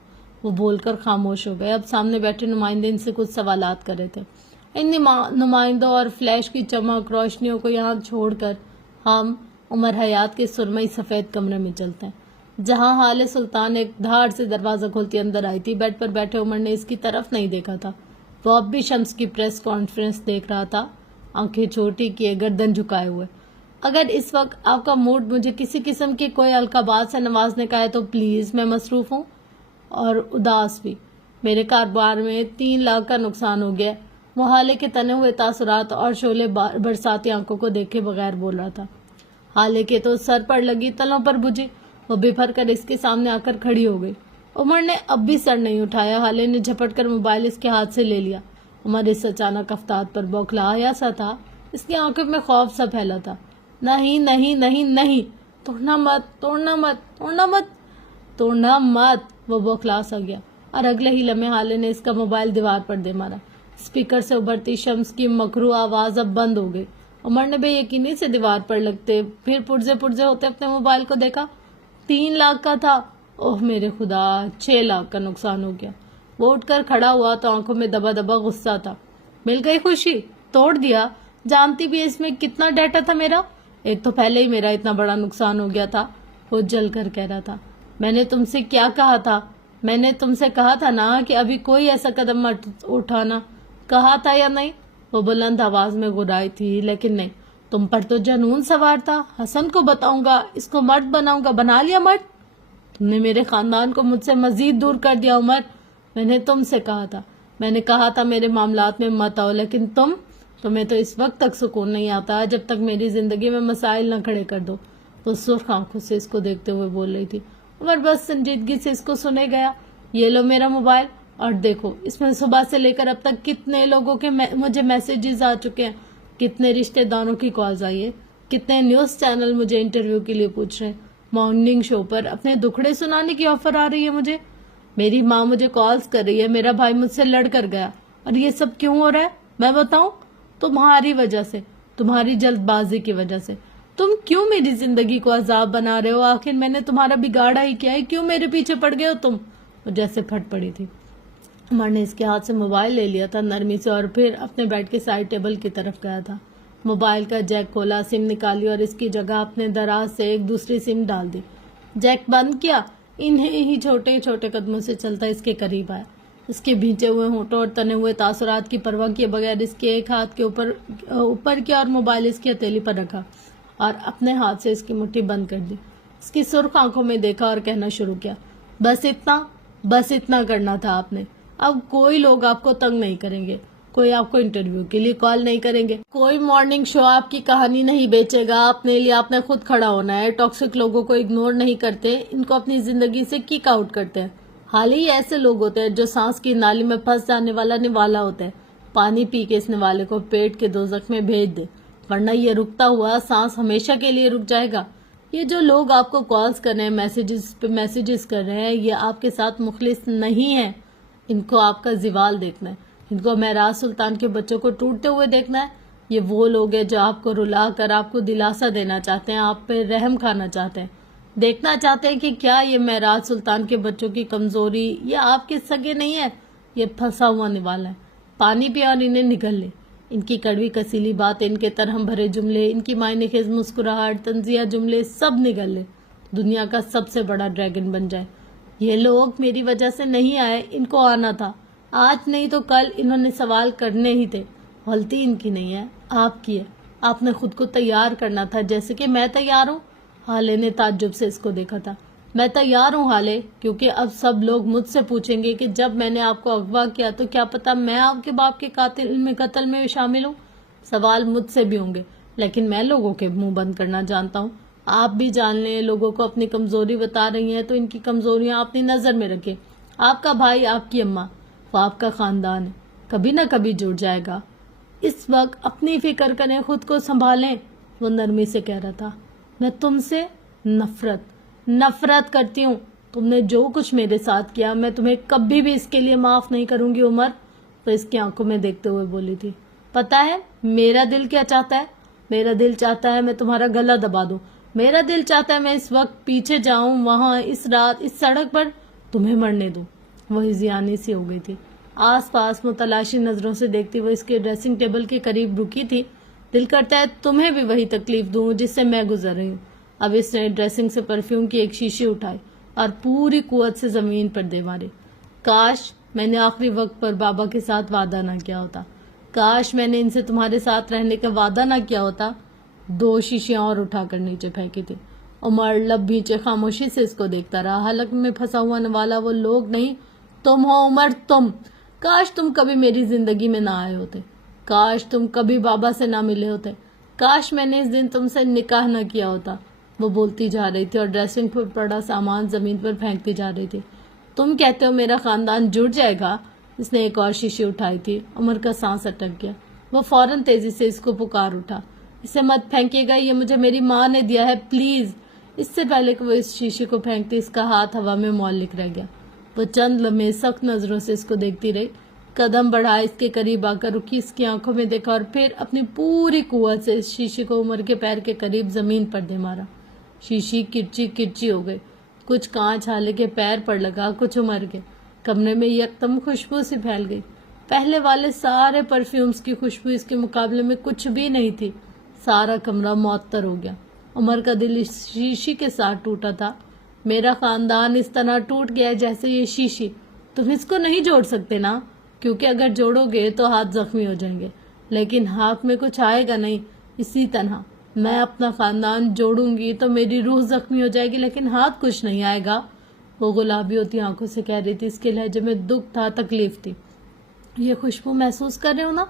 وہ بول کر خاموش ہو گئے. اب سامنے بیٹھے نمائندے ان سے کچھ سوالات کر رہے تھے. ان نمائندوں اور فلیش کی چمک روشنیوں کو یہاں چھوڑ کر ہم عمر حیات کے سرمئی سفید کمرے میں چلتے ہیں جہاں حال سلطان ایک دھاڑ سے دروازہ کھولتی اندر آئی تھی. بیڈ پر بیٹھے عمر نے اس کی طرف نہیں دیکھا تھا. وہ اب بھی شمس کی پریس کانفرنس دیکھ رہا تھا, آنکھیں چھوٹی کیے, گردن جھکائے ہوئے. اگر اس وقت آپ کا موڈ مجھے کسی قسم کی کوئی القابات سے نوازنے کا ہے تو پلیز, میں مصروف ہوں اور اداس بھی. میرے کاروبار میں 3 لاکھ کا نقصان ہو گیا. وہ حالے کے تنے ہوئے تاثرات اور شعلے برساتی آنکھوں کو دیکھے بغیر بول رہا تھا. حالے کے تو سر پر لگی تلوں پر بجھی. وہ بفر کر اس کے سامنے آ کر کھڑی ہو گئی. عمر نے اب بھی سر نہیں اٹھایا. حالے نے جھپٹ کر موبائل اس کے ہاتھ سے لے لیا. عمر اس اچانک افتاد پر بوکھلایا سا تھا. اس کی آنکھوں میں خوف سا پھیلا تھا. نہیں نہیں نہیں نہیں, توڑنا مت, توڑنا مت, توڑنا مت, توڑنا مت. وہ بوکھلا سا گیا اور اگلے ہی لمحے حالے نے اس کا موبائل دیوار پر دے مارا. اسپیکر سے ابھرتی شمس کی مکرو آواز اب بند ہو گئی. عمر نے بے یقینی سے دیوار پر لگتے پھر پرزے پرزے ہوتے اپنے موبائل کو دیکھا. 3 لاکھ کا تھا. اوہ میرے خدا, 6 لاکھ کا نقصان ہو گیا. وہ اٹھ کر کھڑا ہوا تو آنکھوں میں دبا دبا غصہ تھا. مل گئی خوشی, توڑ دیا. جانتی بھی اس میں کتنا ڈیٹا تھا میرا. ایک تو پہلے ہی میرا اتنا بڑا نقصان ہو گیا تھا. وہ جل کر کہہ رہا تھا. میں نے تم سے کیا کہا تھا؟ میں نے تم سے کہا تھا نا کہ ابھی کوئی ایسا قدم مت اٹھانا. کہا تھا یا نہیں؟ وہ بلند آواز میں گرائی تھی. لیکن نہیں, تم پر تو جنون سوار تھا. حسن کو بتاؤں گا, اس کو مرد بناؤں گا. بنا لیا مرد. تم نے میرے خاندان کو مجھ سے مزید دور کر دیا عمر. میں نے تم سے کہا تھا, میں نے کہا تھا میرے معاملات میں مت آؤ. لیکن تمہیں تو اس وقت تک سکون نہیں آتا جب تک میری زندگی میں مسائل نہ کھڑے کر دو. وہ سرخ آنکھوں سے اس کو دیکھتے ہوئے بول رہی تھی. عمر بس سنجیدگی سے اس کو سنے گیا. یہ لو میرا موبائل اور دیکھو, اس میں صبح سے لے کر اب تک کتنے لوگوں کے مجھے میسیجز آ چکے ہیں, کتنے رشتے داروں کی کالز آئی ہے, کتنے نیوز چینل مجھے انٹرویو کے لیے پوچھ رہے ہیں. مارننگ شو پر اپنے دکھڑے سنانے کی آفر آ رہی ہے مجھے. میری ماں مجھے کالز کر رہی ہے. میرا بھائی مجھ سے لڑ کر گیا. اور یہ سب کیوں ہو رہا ہے میں بتاؤں؟ تمہاری وجہ سے, تمہاری جلد بازی کی وجہ سے. تم کیوں میری زندگی کو عذاب بنا رہے ہو؟ آخر میں نے تمہارا بگاڑا ہی کیا ہے؟ کیوں میرے پیچھے پڑ گئے ہو تم؟ وہ جیسے پھٹ پڑی تھی. عمر نے اس کے ہاتھ سے موبائل لے لیا تھا نرمی سے اور پھر اپنے بیڈ کے سائڈ ٹیبل کی طرف گیا تھا. موبائل کا جیک کھولا, سم نکالی اور اس کی جگہ اپنے دراز سے ایک دوسری سم ڈال دی. جیک بند کیا. انہیں ہی چھوٹے چھوٹے قدموں سے چلتا اس کے قریب آیا. اس کے بھینچے ہوئے ہونٹوں اور تنے ہوئے تاثرات کی پرواہ کیے بغیر اس کے ایک ہاتھ کے اوپر کیا اور موبائل اس کی ہتھیلی پر رکھا اور اپنے ہاتھ سے اس کی مٹھی بند کر دی. اس کی سرخ آنکھوں میں دیکھا اور کہنا شروع کیا. بس اتنا کرنا تھا آپ نے. اب کوئی لوگ آپ کو تنگ نہیں کریں گے, کوئی آپ کو انٹرویو کے لیے کال نہیں کریں گے, کوئی مارننگ شو آپ کی کہانی نہیں بیچے گا. اپنے لیے آپ نے خود کھڑا ہونا ہے. ٹاکسک لوگوں کو اگنور نہیں کرتے, ان کو اپنی زندگی سے کک آؤٹ کرتے ہیں. حال ہی ایسے لوگ ہوتے ہیں جو سانس کی نالی میں پھنس جانے والا نوالا ہوتا ہے. پانی پی کے اس نوالے کو پیٹ کے دوزخ میں بھیج دے, ورنہ یہ رکتا ہوا سانس ہمیشہ کے لیے رک جائے گا. یہ جو لوگ آپ کو کالز کر رہے ہیں, میسیجز کر رہے ہیں, یہ آپ کے ساتھ مخلص نہیں ہیں. ان کو آپ کا زوال دیکھنا ہے. ان کو معراج سلطان کے بچوں کو ٹوٹتے ہوئے دیکھنا ہے. یہ وہ لوگ ہیں جو آپ کو رلا کر آپ کو دلاسا دینا چاہتے ہیں, آپ پہ رحم کھانا چاہتے ہیں, دیکھنا چاہتے ہیں کہ کیا یہ معراج سلطان کے بچوں کی کمزوری یا آپ کے سگے نہیں ہے. یہ پھنسا ہوا نوالا ہے. پانی پی اور انہیں نگل لے. ان کی کڑوی کسیلی باتیں, ان کے ترہم بھرے جملے, ان کی معنی خیز مسکراہٹ, طنزیہ جملے سب نگل لے. دنیا کا سب سے بڑا ڈریگن بن جائے. یہ لوگ میری وجہ سے نہیں آئے, ان کو آنا تھا. آج نہیں تو کل انہوں نے سوال کرنے ہی تھے. غلطی ان کی نہیں ہے, آپ کی ہے. آپ نے خود کو تیار کرنا تھا جیسے کہ میں تیار ہوں. حالے نے تعجب سے اس کو دیکھا تھا. میں تیار ہوں حالے, کیونکہ اب سب لوگ مجھ سے پوچھیں گے کہ جب میں نے آپ کو اغوا کیا تو کیا پتا میں آپ کے باپ کے قتل میں شامل ہوں. سوال مجھ سے بھی ہوں گے, لیکن میں لوگوں کے منہ بند کرنا جانتا ہوں. آپ بھی جان لیں, لوگوں کو اپنی کمزوری بتا رہی ہیں تو ان کی کمزوریاں اپنی نظر میں رکھیں. آپ کا بھائی, آپ کی اماں, وہ آپ کا خاندان ہے, کبھی نہ کبھی جڑ جائے گا. اس وقت اپنی فکر کریں, خود کو سنبھالیں. وہ نرمی سے کہہ رہا تھا. میں تم سے نفرت کرتی ہوں. تم نے جو کچھ میرے ساتھ کیا, میں تمہیں کبھی بھی اس کے لیے معاف نہیں کروں گی عمر. وہ اس کی آنکھوں میں دیکھتے ہوئے بولی تھی. پتا ہے میرا دل کیا چاہتا ہے؟ میرا دل چاہتا ہے میں تمہارا گلا دبا دوں، میرا دل چاہتا ہے میں اس وقت پیچھے جاؤں، وہاں اس رات اس سڑک پر تمہیں مرنے دوں۔ وہ ہذیانی سی ہو گئی تھی، آس پاس متلاشی نظروں سے دیکھتی وہ اس کے ڈریسنگ ٹیبل کے قریب رکی تھی۔ دل کرتا ہے تمہیں بھی وہی تکلیف دوں جس سے میں گزر رہی ہوں۔ اب اس نے ڈریسنگ سے پرفیوم کی ایک شیشی اٹھائی اور پوری قوت سے زمین پر دے ماری۔ کاش میں نے آخری وقت پر بابا کے ساتھ وعدہ نہ کیا ہوتا، کاش میں نے ان سے تمہارے ساتھ رہنے کا وعدہ نہ کیا ہوتا۔ 2 شیشیاں اور اٹھا کر نیچے پھینکی تھی۔ عمر لب بھینچے خاموشی سے اس کو دیکھتا رہا۔ حلق میں پھنسا ہوا والا وہ لوگ نہیں، تم ہو عمر، تم۔ کاش تم کبھی میری زندگی میں نہ آئے ہوتے، کاش تم کبھی بابا سے نہ ملے ہوتے، کاش میں نے اس دن تم سے نکاح نہ کیا ہوتا۔ وہ بولتی جا رہی تھی اور ڈریسنگ پر پڑا سامان زمین پر پھینکتی جا رہی تھی۔ تم کہتے ہو میرا خاندان جڑ جائے گا؟ اس نے ایک اور شیشی اٹھائی تھی۔ عمر کا سانس اٹک گیا۔ وہ فوراً تیزی سے اس کو پکار اٹھا، اسے مت پھینکیے گا، یہ مجھے میری ماں نے دیا ہے، پلیز۔ اس سے پہلے کہ وہ اس شیشے کو پھینکتی اس کا ہاتھ ہوا میں معلق رہ گیا۔ وہ چند لمحے سخت نظروں سے اس کو دیکھتی رہی، قدم بڑھائے، اس کے قریب آ کر رکی، اس کی آنکھوں میں دیکھا اور پھر اپنی پوری قوت سے اس شیشے کو عمر کے پیر کے قریب زمین پر دے مارا۔ شیشی کرچی کرچی ہو گئی، کچھ کانچ حالے کے پیر پر لگا، کچھ عمر کے۔ کمرے میں یکدم خوشبو سی پھیل گئی، پہلے والے سارے پرفیومز کی خوشبو اس کے مقابلے میں کچھ بھی نہیں تھی۔ سارا کمرہ معطر ہو گیا۔ عمر کا دل اس شیشی کے ساتھ ٹوٹا تھا۔ میرا خاندان اس طرح ٹوٹ گیا جیسے یہ شیشی۔ تم اس کو نہیں جوڑ سکتے نا، کیونکہ اگر جوڑو گے تو ہاتھ زخمی ہو جائیں گے، لیکن ہاتھ میں کچھ آئے گا نہیں۔ اسی طرح میں اپنا خاندان جوڑوں گی تو میری روح زخمی ہو جائے گی، لیکن ہاتھ کچھ نہیں آئے گا۔ وہ گلابی ہوتی آنکھوں سے کہہ رہی تھی، اس کے لہجے میں دکھ تھا، تکلیف تھی۔ یہ خوشبو محسوس کر رہے ہو نا؟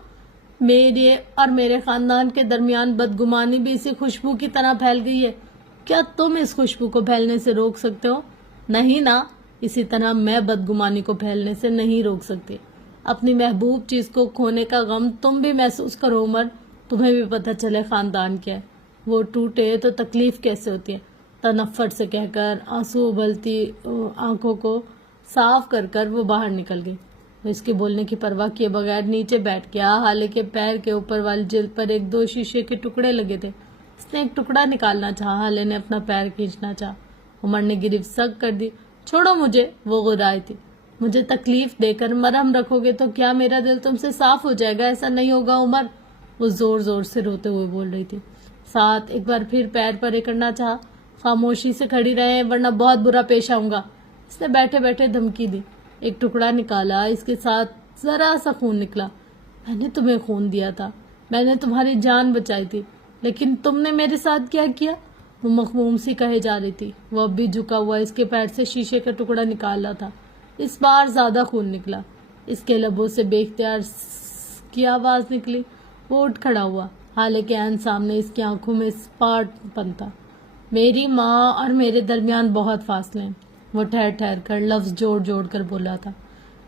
میرے اور میرے خاندان کے درمیان بدگمانی بھی اسی خوشبو کی طرح پھیل گئی ہے۔ کیا تم اس خوشبو کو پھیلنے سے روک سکتے ہو؟ نہیں نا، اسی طرح میں بدگمانی کو پھیلنے سے نہیں روک سکتی۔ اپنی محبوب چیز کو کھونے کا غم تم بھی محسوس کرو عمر، تمہیں بھی پتہ چلے خاندان کیا ہے۔ وہ ٹوٹے تو تکلیف کیسے ہوتی ہے۔ تنفر سے کہہ کر آنسو ابلتی آنکھوں کو صاف کر کر وہ باہر نکل گئی۔ وہ اس کے بولنے کی پرواہ کیے بغیر نیچے بیٹھ گیا۔ حالے کے پیر کے اوپر والی جلد پر 1-2 شیشے کے ٹکڑے لگے تھے۔ اس نے ایک ٹکڑا نکالنا چاہا، حالے نے اپنا پیر کھینچنا چاہا۔ عمر نے گریف سک کر دی۔ چھوڑو مجھے، وہ غرائی تھی۔ مجھے تکلیف دے کر مرہم رکھو گے تو کیا میرا دل تم سے صاف ہو جائے گا؟ ایسا نہیں ہوگا عمر، وہ زور زور سے روتے ہوئے بول رہی تھی۔ ساتھ ایک بار پھر پیر پر اکڑنا چاہا۔ خاموشی سے کھڑی رہیں ورنہ بہت برا پیش آؤں گا، اس نے بیٹھے بیٹھے دھمکی دی۔ ایک ٹکڑا نکالا، اس کے ساتھ ذرا سا خون نکلا۔ میں نے تمہیں خون دیا تھا، میں نے تمہاری جان بچائی تھی، لیکن تم نے میرے ساتھ کیا کیا؟ وہ مخموم سی کہے جا رہی تھی۔ وہ اب بھی جھکا ہوا اس کے پیر سے شیشے کا ٹکڑا نکال رہا تھا۔ اس بار زیادہ خون نکلا۔ اس کے لبوں سے بے اختیار کی آواز نکلی۔ وہ اٹھ کھڑا ہوا، حالے کے عین سامنے اس کی آنکھوں میں اسپاٹ پن تھا۔ میری ماں اور میرے درمیان بہت فاصلے ہیں، وہ ٹھہر ٹھہر کر لفظ جوڑ جوڑ کر بولا تھا۔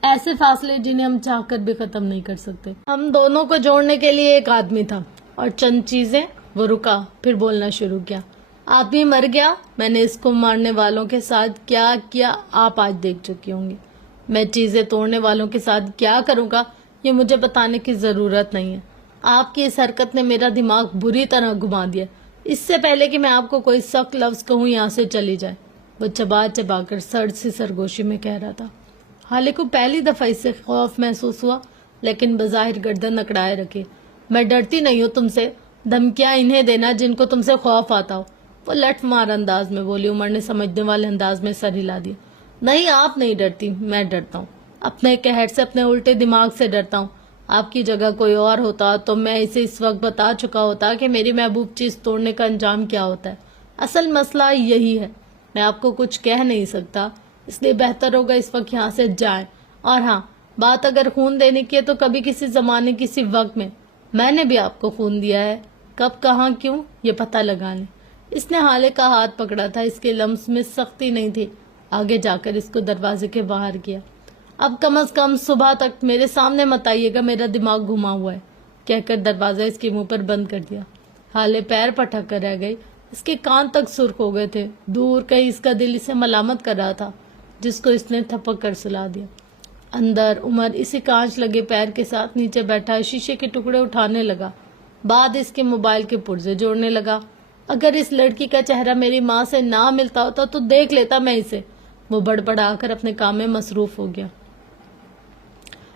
ایسے فاصلے جنہیں ہم چاہ کر بھی ختم نہیں کر سکتے۔ ہم دونوں کو جوڑنے کے لیے ایک آدمی تھا اور چند چیزیں۔ وہ رکا، پھر بولنا شروع کیا۔ آدمی مر گیا، میں نے اس کو مارنے والوں کے ساتھ کیا کیا آپ آج دیکھ چکی ہوں گی۔ میں چیزیں توڑنے والوں کے ساتھ کیا کروں گا یہ مجھے بتانے کی ضرورت نہیں ہے۔ آپ کی اس حرکت نے میرا دماغ بری طرح گھما دیا۔ اس سے پہلے کہ میں آپ کو کوئی سخت لفظ کہوں یہاں سے چلی جائے، وہ چبا چبا کر سرد سی سرگوشی میں کہہ رہا تھا۔ حالے کو پہلی دفعہ اس سے خوف محسوس ہوا، لیکن بظاہر گردن اکڑائے رکھی۔ میں ڈرتی نہیں ہوں تم سے، دھمکیاں انہیں دینا جن کو تم سے خوف آتا ہو، وہ لٹ مار انداز میں بولی۔ عمر نے سمجھنے والے انداز میں سر ہلا دیا۔ نہیں، آپ نہیں ڈرتی، میں ڈرتا ہوں، اپنے قہر سے، اپنے الٹے دماغ سے ڈرتا ہوں۔ آپ کی جگہ کوئی اور ہوتا تو میں اسے اس وقت بتا چکا ہوتا کہ میری محبوب چیز توڑنے کا انجام کیا ہوتا ہے۔ اصل مسئلہ یہی ہے، میں آپ کو کچھ کہہ نہیں سکتا، اس لیے بہتر ہوگا اس وقت یہاں سے جائیں۔ اور ہاں، بات اگر خون دینے کی ہے تو کبھی کسی زمانے کسی وقت میں نے بھی آپ کو خون دیا ہے، کب کہاں کیوں یہ پتہ لگا لیں۔ اس نے حالے کا ہاتھ پکڑا تھا، اس کے لمس میں سختی نہیں تھی۔ آگے جا کر اس کو دروازے کے باہر کیا۔ اب کم از کم صبح تک میرے سامنے مت آئیے گا، میرا دماغ گھما ہوا ہے، کہہ کر دروازہ اس کے منہ پر بند کر دیا۔ حالے پیر پٹک کر رہ گئی، اس کے کان تک سرخ ہو گئے تھے۔ دور کہیں اس کا دل اسے ملامت کر رہا تھا، جس کو اس نے تھپک کر سلا دیا۔ اندر عمر اسی کانچ لگے پیر کے ساتھ نیچے بیٹھا شیشے کے ٹکڑے اٹھانے لگا۔ بعد اس کے موبائل کے پرزے جوڑنے لگا۔ اگر اس لڑکی کا چہرہ میری ماں سے نہ ملتا ہوتا تو دیکھ لیتا میں اسے۔ وہ بڑبڑا کر اپنے کام میں مصروف ہو گیا۔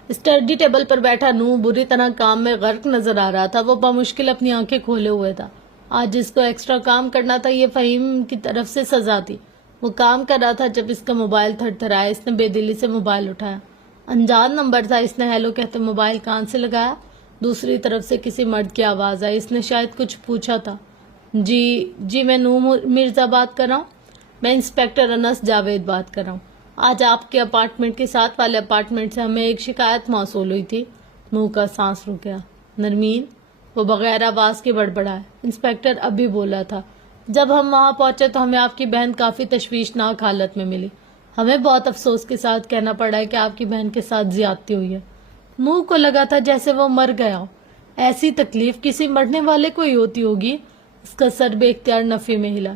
اسٹڈی ٹیبل پر بیٹھا نور بری طرح کام میں غرق نظر آ رہا تھا۔ وہ بمشکل اپنی آنکھیں کھولے ہوئے تھا۔ آج اس کو ایکسٹرا کام کرنا تھا، یہ فہیم کی طرف سے سزا تھی۔ وہ کام کر رہا تھا جب اس کا موبائل تھر تھرایا۔ اس نے بے دلی سے موبائل اٹھایا۔ انجان نمبر تھا۔ اس نے ہیلو کہتے موبائل کان سے لگایا۔ دوسری طرف سے کسی مرد کی آواز آئی۔ اس نے شاید کچھ پوچھا تھا۔ جی میں نور مرزا بات کر رہا ہوں۔ میں انسپیکٹر انس جاوید بات کر رہا ہوں۔ آج آپ کے اپارٹمنٹ کے ساتھ والے اپارٹمنٹ سے ہمیں ایک شکایت موصول ہوئی تھی۔ نور کا سانس رک گیا۔ نرمین؟ وہ بغیر آواز کے بڑبڑائے۔ انسپیکٹر ابھی بولا تھا۔ جب ہم وہاں پہنچے تو ہمیں آپ کی بہن کافی تشویشناک حالت میں ملی۔ ہمیں بہت افسوس کے ساتھ کہنا پڑا ہے کہ آپ کی بہن کے ساتھ زیادتی ہوئی ہے۔ نور کو لگا تھا جیسے وہ مر گیا ہو۔ ایسی تکلیف کسی مرنے والے کو ہی ہوتی ہوگی۔ اس کا سر بے اختیار نفی میں ہلا۔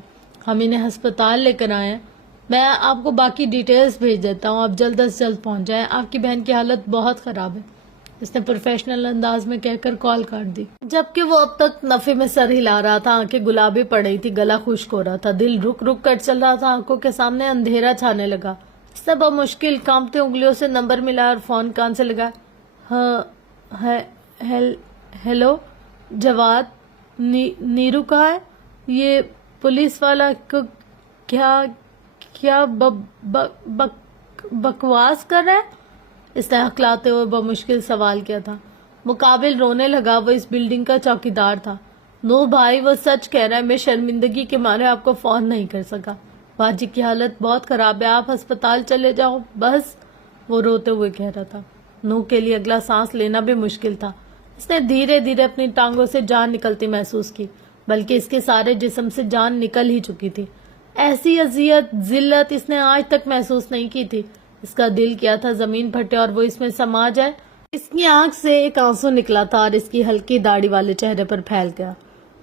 ہم انہیں ہسپتال لے کر آئے ہیں۔ میں آپ کو باقی ڈیٹیلز بھیج دیتا ہوں، آپ جلد از جلد پہنچ جائیں۔ آپ کی بہن کی حالت بہت خراب ہے۔ اس نے پروفیشنل انداز میں کہہ کر کال کاٹ دی، جبکہ وہ اب تک نفی میں سر ہلا رہا تھا۔ آنکھیں گلابی پڑ رہی تھی، گلا خشک ہو رہا تھا، دل رک رک کر چل رہا تھا۔ آنکھوں کے سامنے اندھیرا چھانے لگا۔ اس نے بمشکل کانپتے انگلیوں سے نمبر ملا اور فون کان سے لگا۔ ہیلو جواد، نیرو کہاں ہے؟ یہ پولیس والا کیا بکواس کر رہا ہے؟ اس نے ہکلاتے ہوئے بمشکل سوال کیا تھا۔ مقابل رونے لگا۔ وہ اس بلڈنگ کا چوکیدار تھا۔ نو بھائی، وہ سچ کہہ رہا ہے، میں شرمندگی کے مارے آپ کو فون نہیں کر سکا۔ باجی کی حالت بہت خراب ہے، آپ ہسپتال چلے جاؤ بس، وہ روتے ہوئے کہہ رہا تھا۔ نو کے لیے اگلا سانس لینا بھی مشکل تھا۔ اس نے دھیرے دھیرے اپنی ٹانگوں سے جان نکلتی محسوس کی، بلکہ اس کے سارے جسم سے جان نکل ہی چکی تھی۔ ایسی اذیت ذلت اس نے آج تک محسوس نہیں کی تھی۔ اس کا دل کیا تھا زمین پھٹے اور وہ اس میں سما جائے۔ اس کی آنکھ سے ایک آنسو نکلا تھا اور اس کی ہلکی داڑھی والے چہرے پر پھیل گیا۔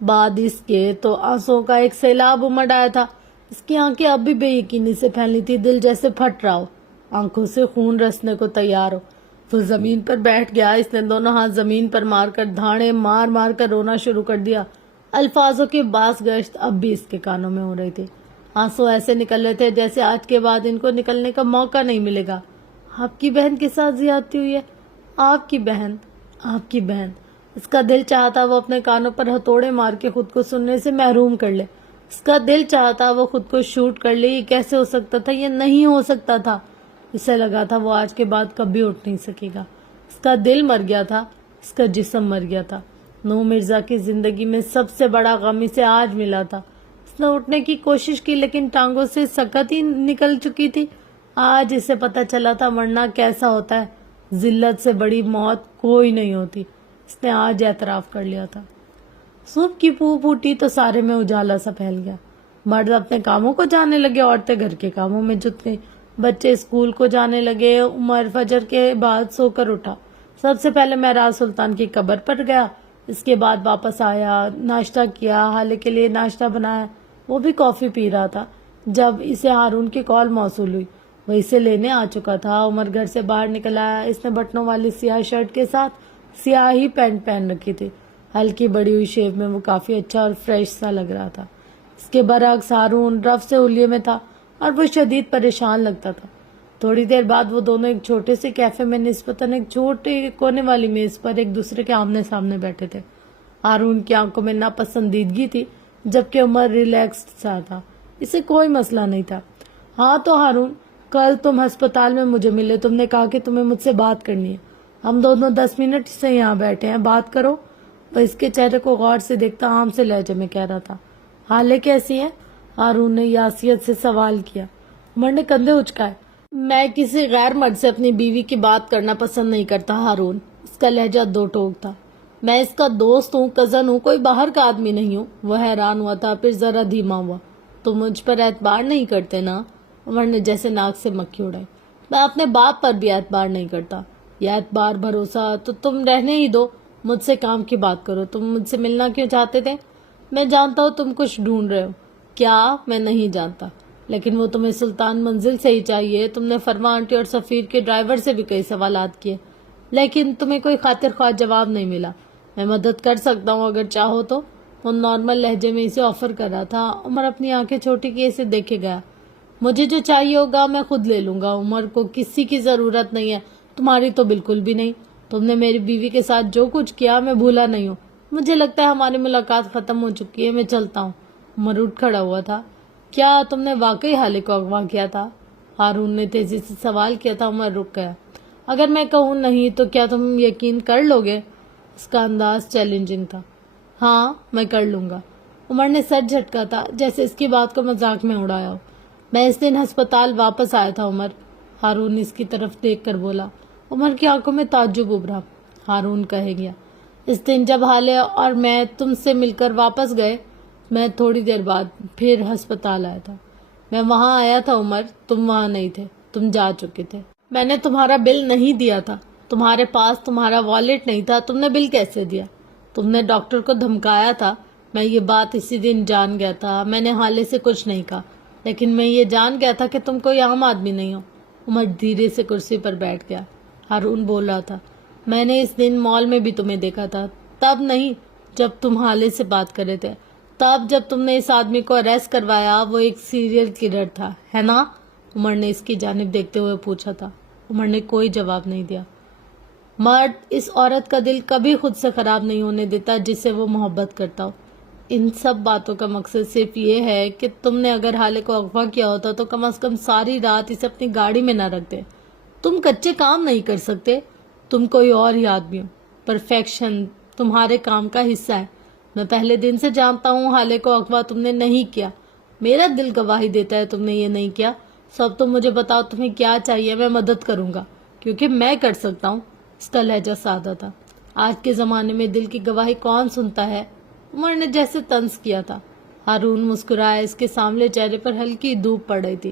بعد اس کے تو آنسو کا ایک سیلاب امڑ آیا تھا۔ اس کی آنکھیں اب بھی بے یقینی سے پھیلی تھی، دل جیسے پھٹ رہا ہو، آنکھوں سے خون رسنے کو تیار ہو۔ وہ زمین پر بیٹھ گیا۔ اس نے دونوں ہاتھ زمین پر مار کر دھاڑے مار مار کر رونا شروع کر دیا۔ الفاظوں کی باس گشت اب بھی اس کے کانوں میں ہو رہی تھی۔ آنسو ایسے نکل رہے تھے جیسے آج کے بعد ان کو نکلنے کا موقع نہیں ملے گا۔ آپ کی بہن کے ساتھ زیادتی ہوئی ہے؟ آپ کی بہن؟ اس کا دل چاہتا وہ اپنے کانوں پر ہتھوڑے مار کے خود کو سننے سے محروم کر لے۔ اس کا دل چاہتا وہ خود کو شوٹ کر لے۔ یہ کیسے ہو سکتا تھا؟ یہ نہیں ہو سکتا تھا۔ اسے لگا تھا وہ آج کے بعد کبھی اٹھ نہیں سکے گا۔ اس کا دل مر گیا تھا، اس کا جسم مر گیا تھا۔ نور مرزا کی زندگی میں سب سے بڑا غم اسے آج ملا تھا۔ اس نے اٹھنے کی کوشش کی لیکن ٹانگوں سے سکت ہی نکل چکی تھی۔ آج اسے پتہ چلا تھا مرنا کیسا ہوتا ہے۔ ذلت سے بڑی موت کوئی نہیں ہوتی۔ اس نے آج اعتراف کر لیا تھا۔ صبح کی پھو پھوٹی تو سارے میں اجالا سا پھیل گیا۔ مرد اپنے کاموں کو جانے لگے، عورتیں گھر کے کاموں میں جت گئی، بچے اسکول کو جانے لگے۔ عمر فجر کے بعد سو کر اٹھا۔ سب سے پہلے مہراج سلطان کی قبر پر گیا، اس کے بعد واپس آیا، ناشتہ کیا، حالے کے لیے ناشتہ بنایا۔ وہ بھی کافی پی رہا تھا جب اسے ہارون کی کال موصول ہوئی۔ وہ اسے لینے آ چکا تھا۔ عمر گھر سے باہر نکل آیا۔ اس نے بٹنوں والی سیاہ شرٹ کے ساتھ سیاہ ہی پینٹ پہن رکھی تھی۔ ہلکی بڑی ہوئی شیو میں وہ کافی اچھا اور فریش سا لگ رہا تھا۔ اس کے برعکس ہارون رف سے ہولیے میں تھا اور وہ شدید پریشان لگتا تھا۔ تھوڑی دیر بعد وہ دونوں ایک چھوٹے سے کیفے میں نسبتاً ایک چھوٹے کونے والی میز پر ایک دوسرے کے آمنے سامنے بیٹھے تھے۔ ہارون کی آنکھوں میں ناپسندیدگی تھی جبکہ عمر ریلیکسڈ سا تھا۔ اسے کوئی مسئلہ نہیں تھا۔ ہاں تو ہارون، کل تم ہسپتال میں مجھے ملے، تم نے کہا کہ تمہیں مجھ سے بات کرنی ہے۔ ہم دونوں 10 منٹ سے یہاں بیٹھے ہیں، بات کرو۔ وہ اس کے چہرے کو غور سے دیکھتا عام سے لہجے میں کہہ رہا تھا۔ حالے کیسی ہیں؟ ہارون نے یاسیت سے سوال کیا۔ عمر نے کندھے اچکائے۔ میں کسی غیر مرد سے اپنی بیوی کی بات کرنا پسند نہیں کرتا ہارون۔ اس کا لہجہ دو ٹوک تھا۔ میں اس کا دوست ہوں، کزن ہوں، کوئی باہر کا آدمی نہیں ہوں۔ وہ حیران ہوا تھا، پھر ذرا دھیما ہوا۔ تم مجھ پر اعتبار نہیں کرتے نا؟ عمر نے جیسے ناک سے مکھی اڑائی۔ میں اپنے باپ پر بھی اعتبار نہیں کرتا۔ یہ اعتبار بھروسہ تو تم رہنے ہی دو، مجھ سے کام کی بات کرو۔ تم مجھ سے ملنا کیوں چاہتے تھے؟ میں جانتا ہوں تم کچھ ڈھونڈ رہے ہو۔ کیا؟ میں نہیں جانتا، لیکن وہ تمہیں سلطان منزل سے ہی چاہیے۔ تم نے فرما آنٹی اور سفیر کے ڈرائیور سے بھی کئی سوالات کیے لیکن تمہیں کوئی خاطر خواہ جواب نہیں ملا۔ میں مدد کر سکتا ہوں اگر چاہو تو. وہ نارمل لہجے میں اسے آفر کر رہا تھا. عمر اپنی آنکھیں چھوٹی کیے اسے دیکھے گیا. مجھے جو چاہیے ہوگا میں خود لے لوں گا. عمر کو کسی کی ضرورت نہیں ہے. تمہاری تو بالکل بھی نہیں. تم نے میری بیوی کے ساتھ جو کچھ کیا میں بھولا نہیں ہوں. مجھے لگتا ہے ہماری ملاقات ختم ہو چکی ہے. میں چلتا ہوں. عمر اٹھ کھڑا ہوا تھا. کیا تم نے واقعی حالے کو اغوا کیا تھا؟ ہارون نے تیزی سے سوال کیا تھا. عمر رک گیا. اگر میں کہوں نہیں تو کیا تم یقین کر لو گے؟ اس کا انداز چیلنجنگ تھا. ہاں میں کر لوں گا. عمر نے سر جھٹکا تھا جیسے اس کی بات کو مذاق میں اڑایا ہو. میں اس دن ہسپتال واپس آیا تھا عمر. ہارون اس کی طرف دیکھ کر بولا. عمر کی آنکھوں میں تعجب ابھرا. ہارون کہے گیا اس دن جب حالے اور میں تم سے مل کر واپس گئے میں تھوڑی دیر بعد پھر ہسپتال آیا تھا. میں وہاں آیا تھا عمر. تم وہاں نہیں تھے. تم جا چکے تھے. میں نے تمہارا بل نہیں دیا تھا. تمہارے پاس تمہارا والیٹ نہیں تھا. تم نے بل کیسے دیا؟ تم نے ڈاکٹر کو دھمکایا تھا. میں یہ بات اسی دن جان گیا تھا. میں نے حالے سے کچھ نہیں کہا لیکن میں یہ جان گیا تھا کہ تم کوئی عام آدمی نہیں ہو. عمر دھیرے سے کرسی پر بیٹھ گیا. ہارون بول رہا تھا. میں نے اس دن مال میں بھی تمہیں دیکھا تھا. تب نہیں جب تم حالے سے بات کر رہے تھے. تب جب تم نے اس آدمی کو اریسٹ کروایا. وہ ایک سیریل کلر تھا ہے نا؟ عمر نے اس کی جانب دیکھتے ہوئے پوچھا تھا. عمر نے کوئی جواب نہیں دیا. مرد اس عورت کا دل کبھی خود سے خراب نہیں ہونے دیتا جس سے وہ محبت کرتا ہو. ان سب باتوں کا مقصد صرف یہ ہے کہ تم نے اگر حالے کو اغوا کیا ہوتا تو کم از کم ساری رات اسے اپنی گاڑی میں نہ رکھتے. تم کچے کام نہیں کر سکتے. تم کوئی اور ہی آدمی ہو. پرفیکشن تمہارے کام کا حصہ ہے. میں پہلے دن سے جانتا ہوں حالے کو اغوا تم نے نہیں کیا. میرا دل گواہی دیتا ہے تم نے یہ نہیں کیا. سب تم مجھے بتاؤ تمہیں کیا چاہیے. میں مدد کروں گا کیونکہ میں کر سکتا ہوں. اس کا لہجہ سادہ تھا. آج کے زمانے میں دل کی گواہی کون سنتا ہے؟ عمر نے جیسے طنز کیا تھا. ہارون مسکرایا. اس کے سامنے چہرے پر ہلکی دھوپ پڑ رہی تھی.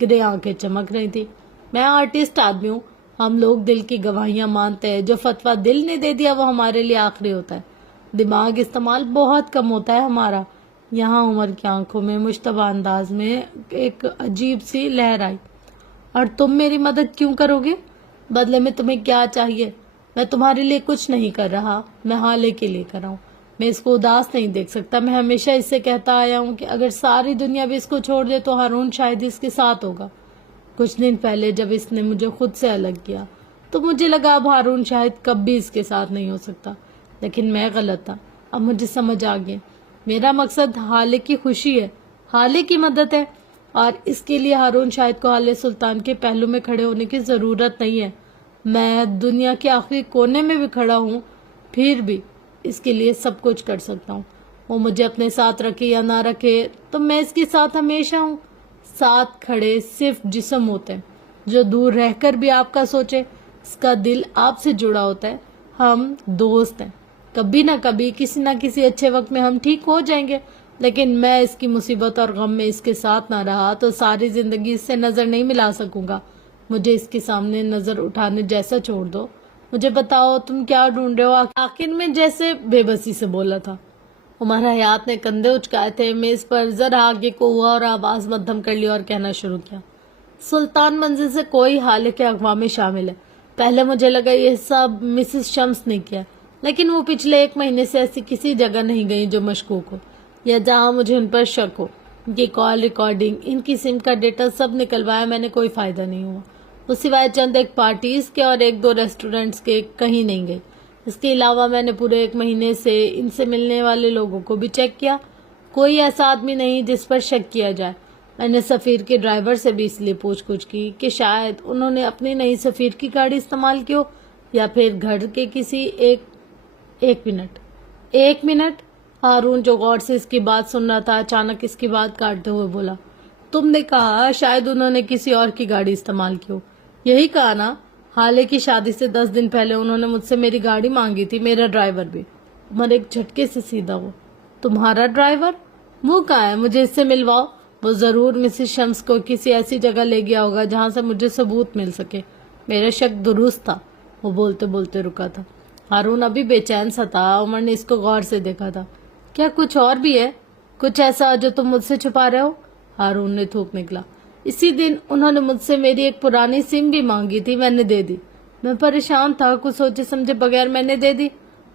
گرے آنکھیں چمک رہی تھی. میں آرٹسٹ آدمی ہوں. ہم لوگ دل کی گواہیاں مانتے ہیں. جو فتویٰ دل نے دے دیا وہ ہمارے لیے آخری ہوتا ہے. دماغ استعمال بہت کم ہوتا ہے ہمارا. یہاں عمر کی آنکھوں میں مشتبہ انداز میں ایک عجیب سی لہر آئی. اور تم میری مدد کیوں کرو گے؟ بدلے میں تمہیں کیا چاہیے؟ میں تمہارے لیے کچھ نہیں کر رہا. میں حالے کے لیے کر رہا ہوں. میں اس کو اداس نہیں دیکھ سکتا. میں ہمیشہ اس سے کہتا آیا ہوں کہ اگر ساری دنیا بھی اس کو چھوڑ دے تو ہارون شاید اس کے ساتھ ہوگا. کچھ دن پہلے جب اس نے مجھے خود سے الگ کیا تو مجھے لگا اب ہارون شاید کبھی اس کے ساتھ نہیں ہو سکتا. لیکن میں غلط تھا. اب مجھے سمجھ آ گیا. میرا مقصد حالے کی خوشی ہے. حالے کی مدد ہے. اور اس کے لیے ہارون شاہد کو حالے سلطان کے پہلو میں کھڑے ہونے کی ضرورت نہیں ہے. میں دنیا کے آخری کونے میں بھی کھڑا ہوں پھر بھی اس کے لیے سب کچھ کر سکتا ہوں. وہ مجھے اپنے ساتھ رکھے یا نہ رکھے تو میں اس کے ساتھ ہمیشہ ہوں. ساتھ کھڑے صرف جسم ہوتے ہیں. جو دور رہ کر بھی آپ کا سوچے اس کا دل آپ سے جڑا ہوتا ہے. ہم دوست ہیں. کبھی نہ کبھی کسی نہ کسی اچھے وقت میں ہم ٹھیک ہو جائیں گے. لیکن میں اس کی مصیبت اور غم میں اس کے ساتھ نہ رہا تو ساری زندگی اس سے نظر نہیں ملا سکوں گا. مجھے اس کے سامنے نظر اٹھانے جیسا چھوڑ دو. مجھے بتاؤ تم کیا ڈھونڈ رہے ہو؟ آخر میں جیسے بے بسی سے بولا تھا. عمر حیات نے کندھے اچکائے تھے. میز پر ذرا آگے کو ہوا اور آواز مدھم کر لی اور کہنا شروع کیا. سلطان منزل سے کوئی حالے کے اغوا میں شامل ہے. پہلے مجھے لگا یہ سب مسز شمس نے کیا لیکن وہ پچھلے 1 مہینے سے ایسی کسی جگہ نہیں گئی جو مشکوک ہو یا جہاں مجھے ان پر شک ہو. ان کی کال ریکارڈنگ ان کی سم کا ڈیٹا سب نکلوایا. میں نے کوئی فائدہ نہیں ہوا. وہ سوائے چند ایک پارٹیز کے اور 1-2 ریسٹورنٹس کے کہیں نہیں گئی. اس کے علاوہ میں نے پورے 1 مہینے سے ان سے ملنے والے لوگوں کو بھی چیک کیا. کوئی ایسا آدمی نہیں جس پر شک کیا جائے. میں نے سفیر کے ڈرائیور سے بھی اس لیے پوچھ گچھ کی کہ شاید انہوں نے اپنی نئی سفیر کی گاڑی استعمال کی ہو یا پھر گھر کے کسی ایک منٹ. ہارون جو غور سے اس کی بات سن رہا تھا اچانک اس کی بات کاٹتے ہوئے بولا. تم نے کہا شاید انہوں نے کسی اور کی گاڑی استعمال کی ہو. یہی کہا نا؟ حالے کی شادی سے 10 دن پہلے انہوں نے مجھ سے میری گاڑی مانگی تھی. میرا ڈرائیور بھی. عمر ایک جھٹکے سے سیدھا ہوا. تمہارا ڈرائیور؟ وہ کہاں ہے؟ مجھے اس سے ملواؤ. وہ ضرور مسز شمس کو کسی ایسی جگہ لے گیا ہوگا جہاں سے مجھے ثبوت مل سکے. میرا شک درست تھا. وہ بولتے بولتے رکا تھا. ہارون ابھی بے چین سا تھا. عمر نے اس کو غور سے دیکھا تھا. کیا کچھ اور بھی ہے؟ کچھ ایسا جو تم مجھ سے چھپا رہے ہو؟ ہارون نے تھوک نکلا. اسی دن انہوں نے مجھ سے میری ایک پرانی سم بھی مانگی تھی. میں نے دے دی. میں پریشان تھا. کچھ سوچے سمجھے بغیر میں نے دے دی.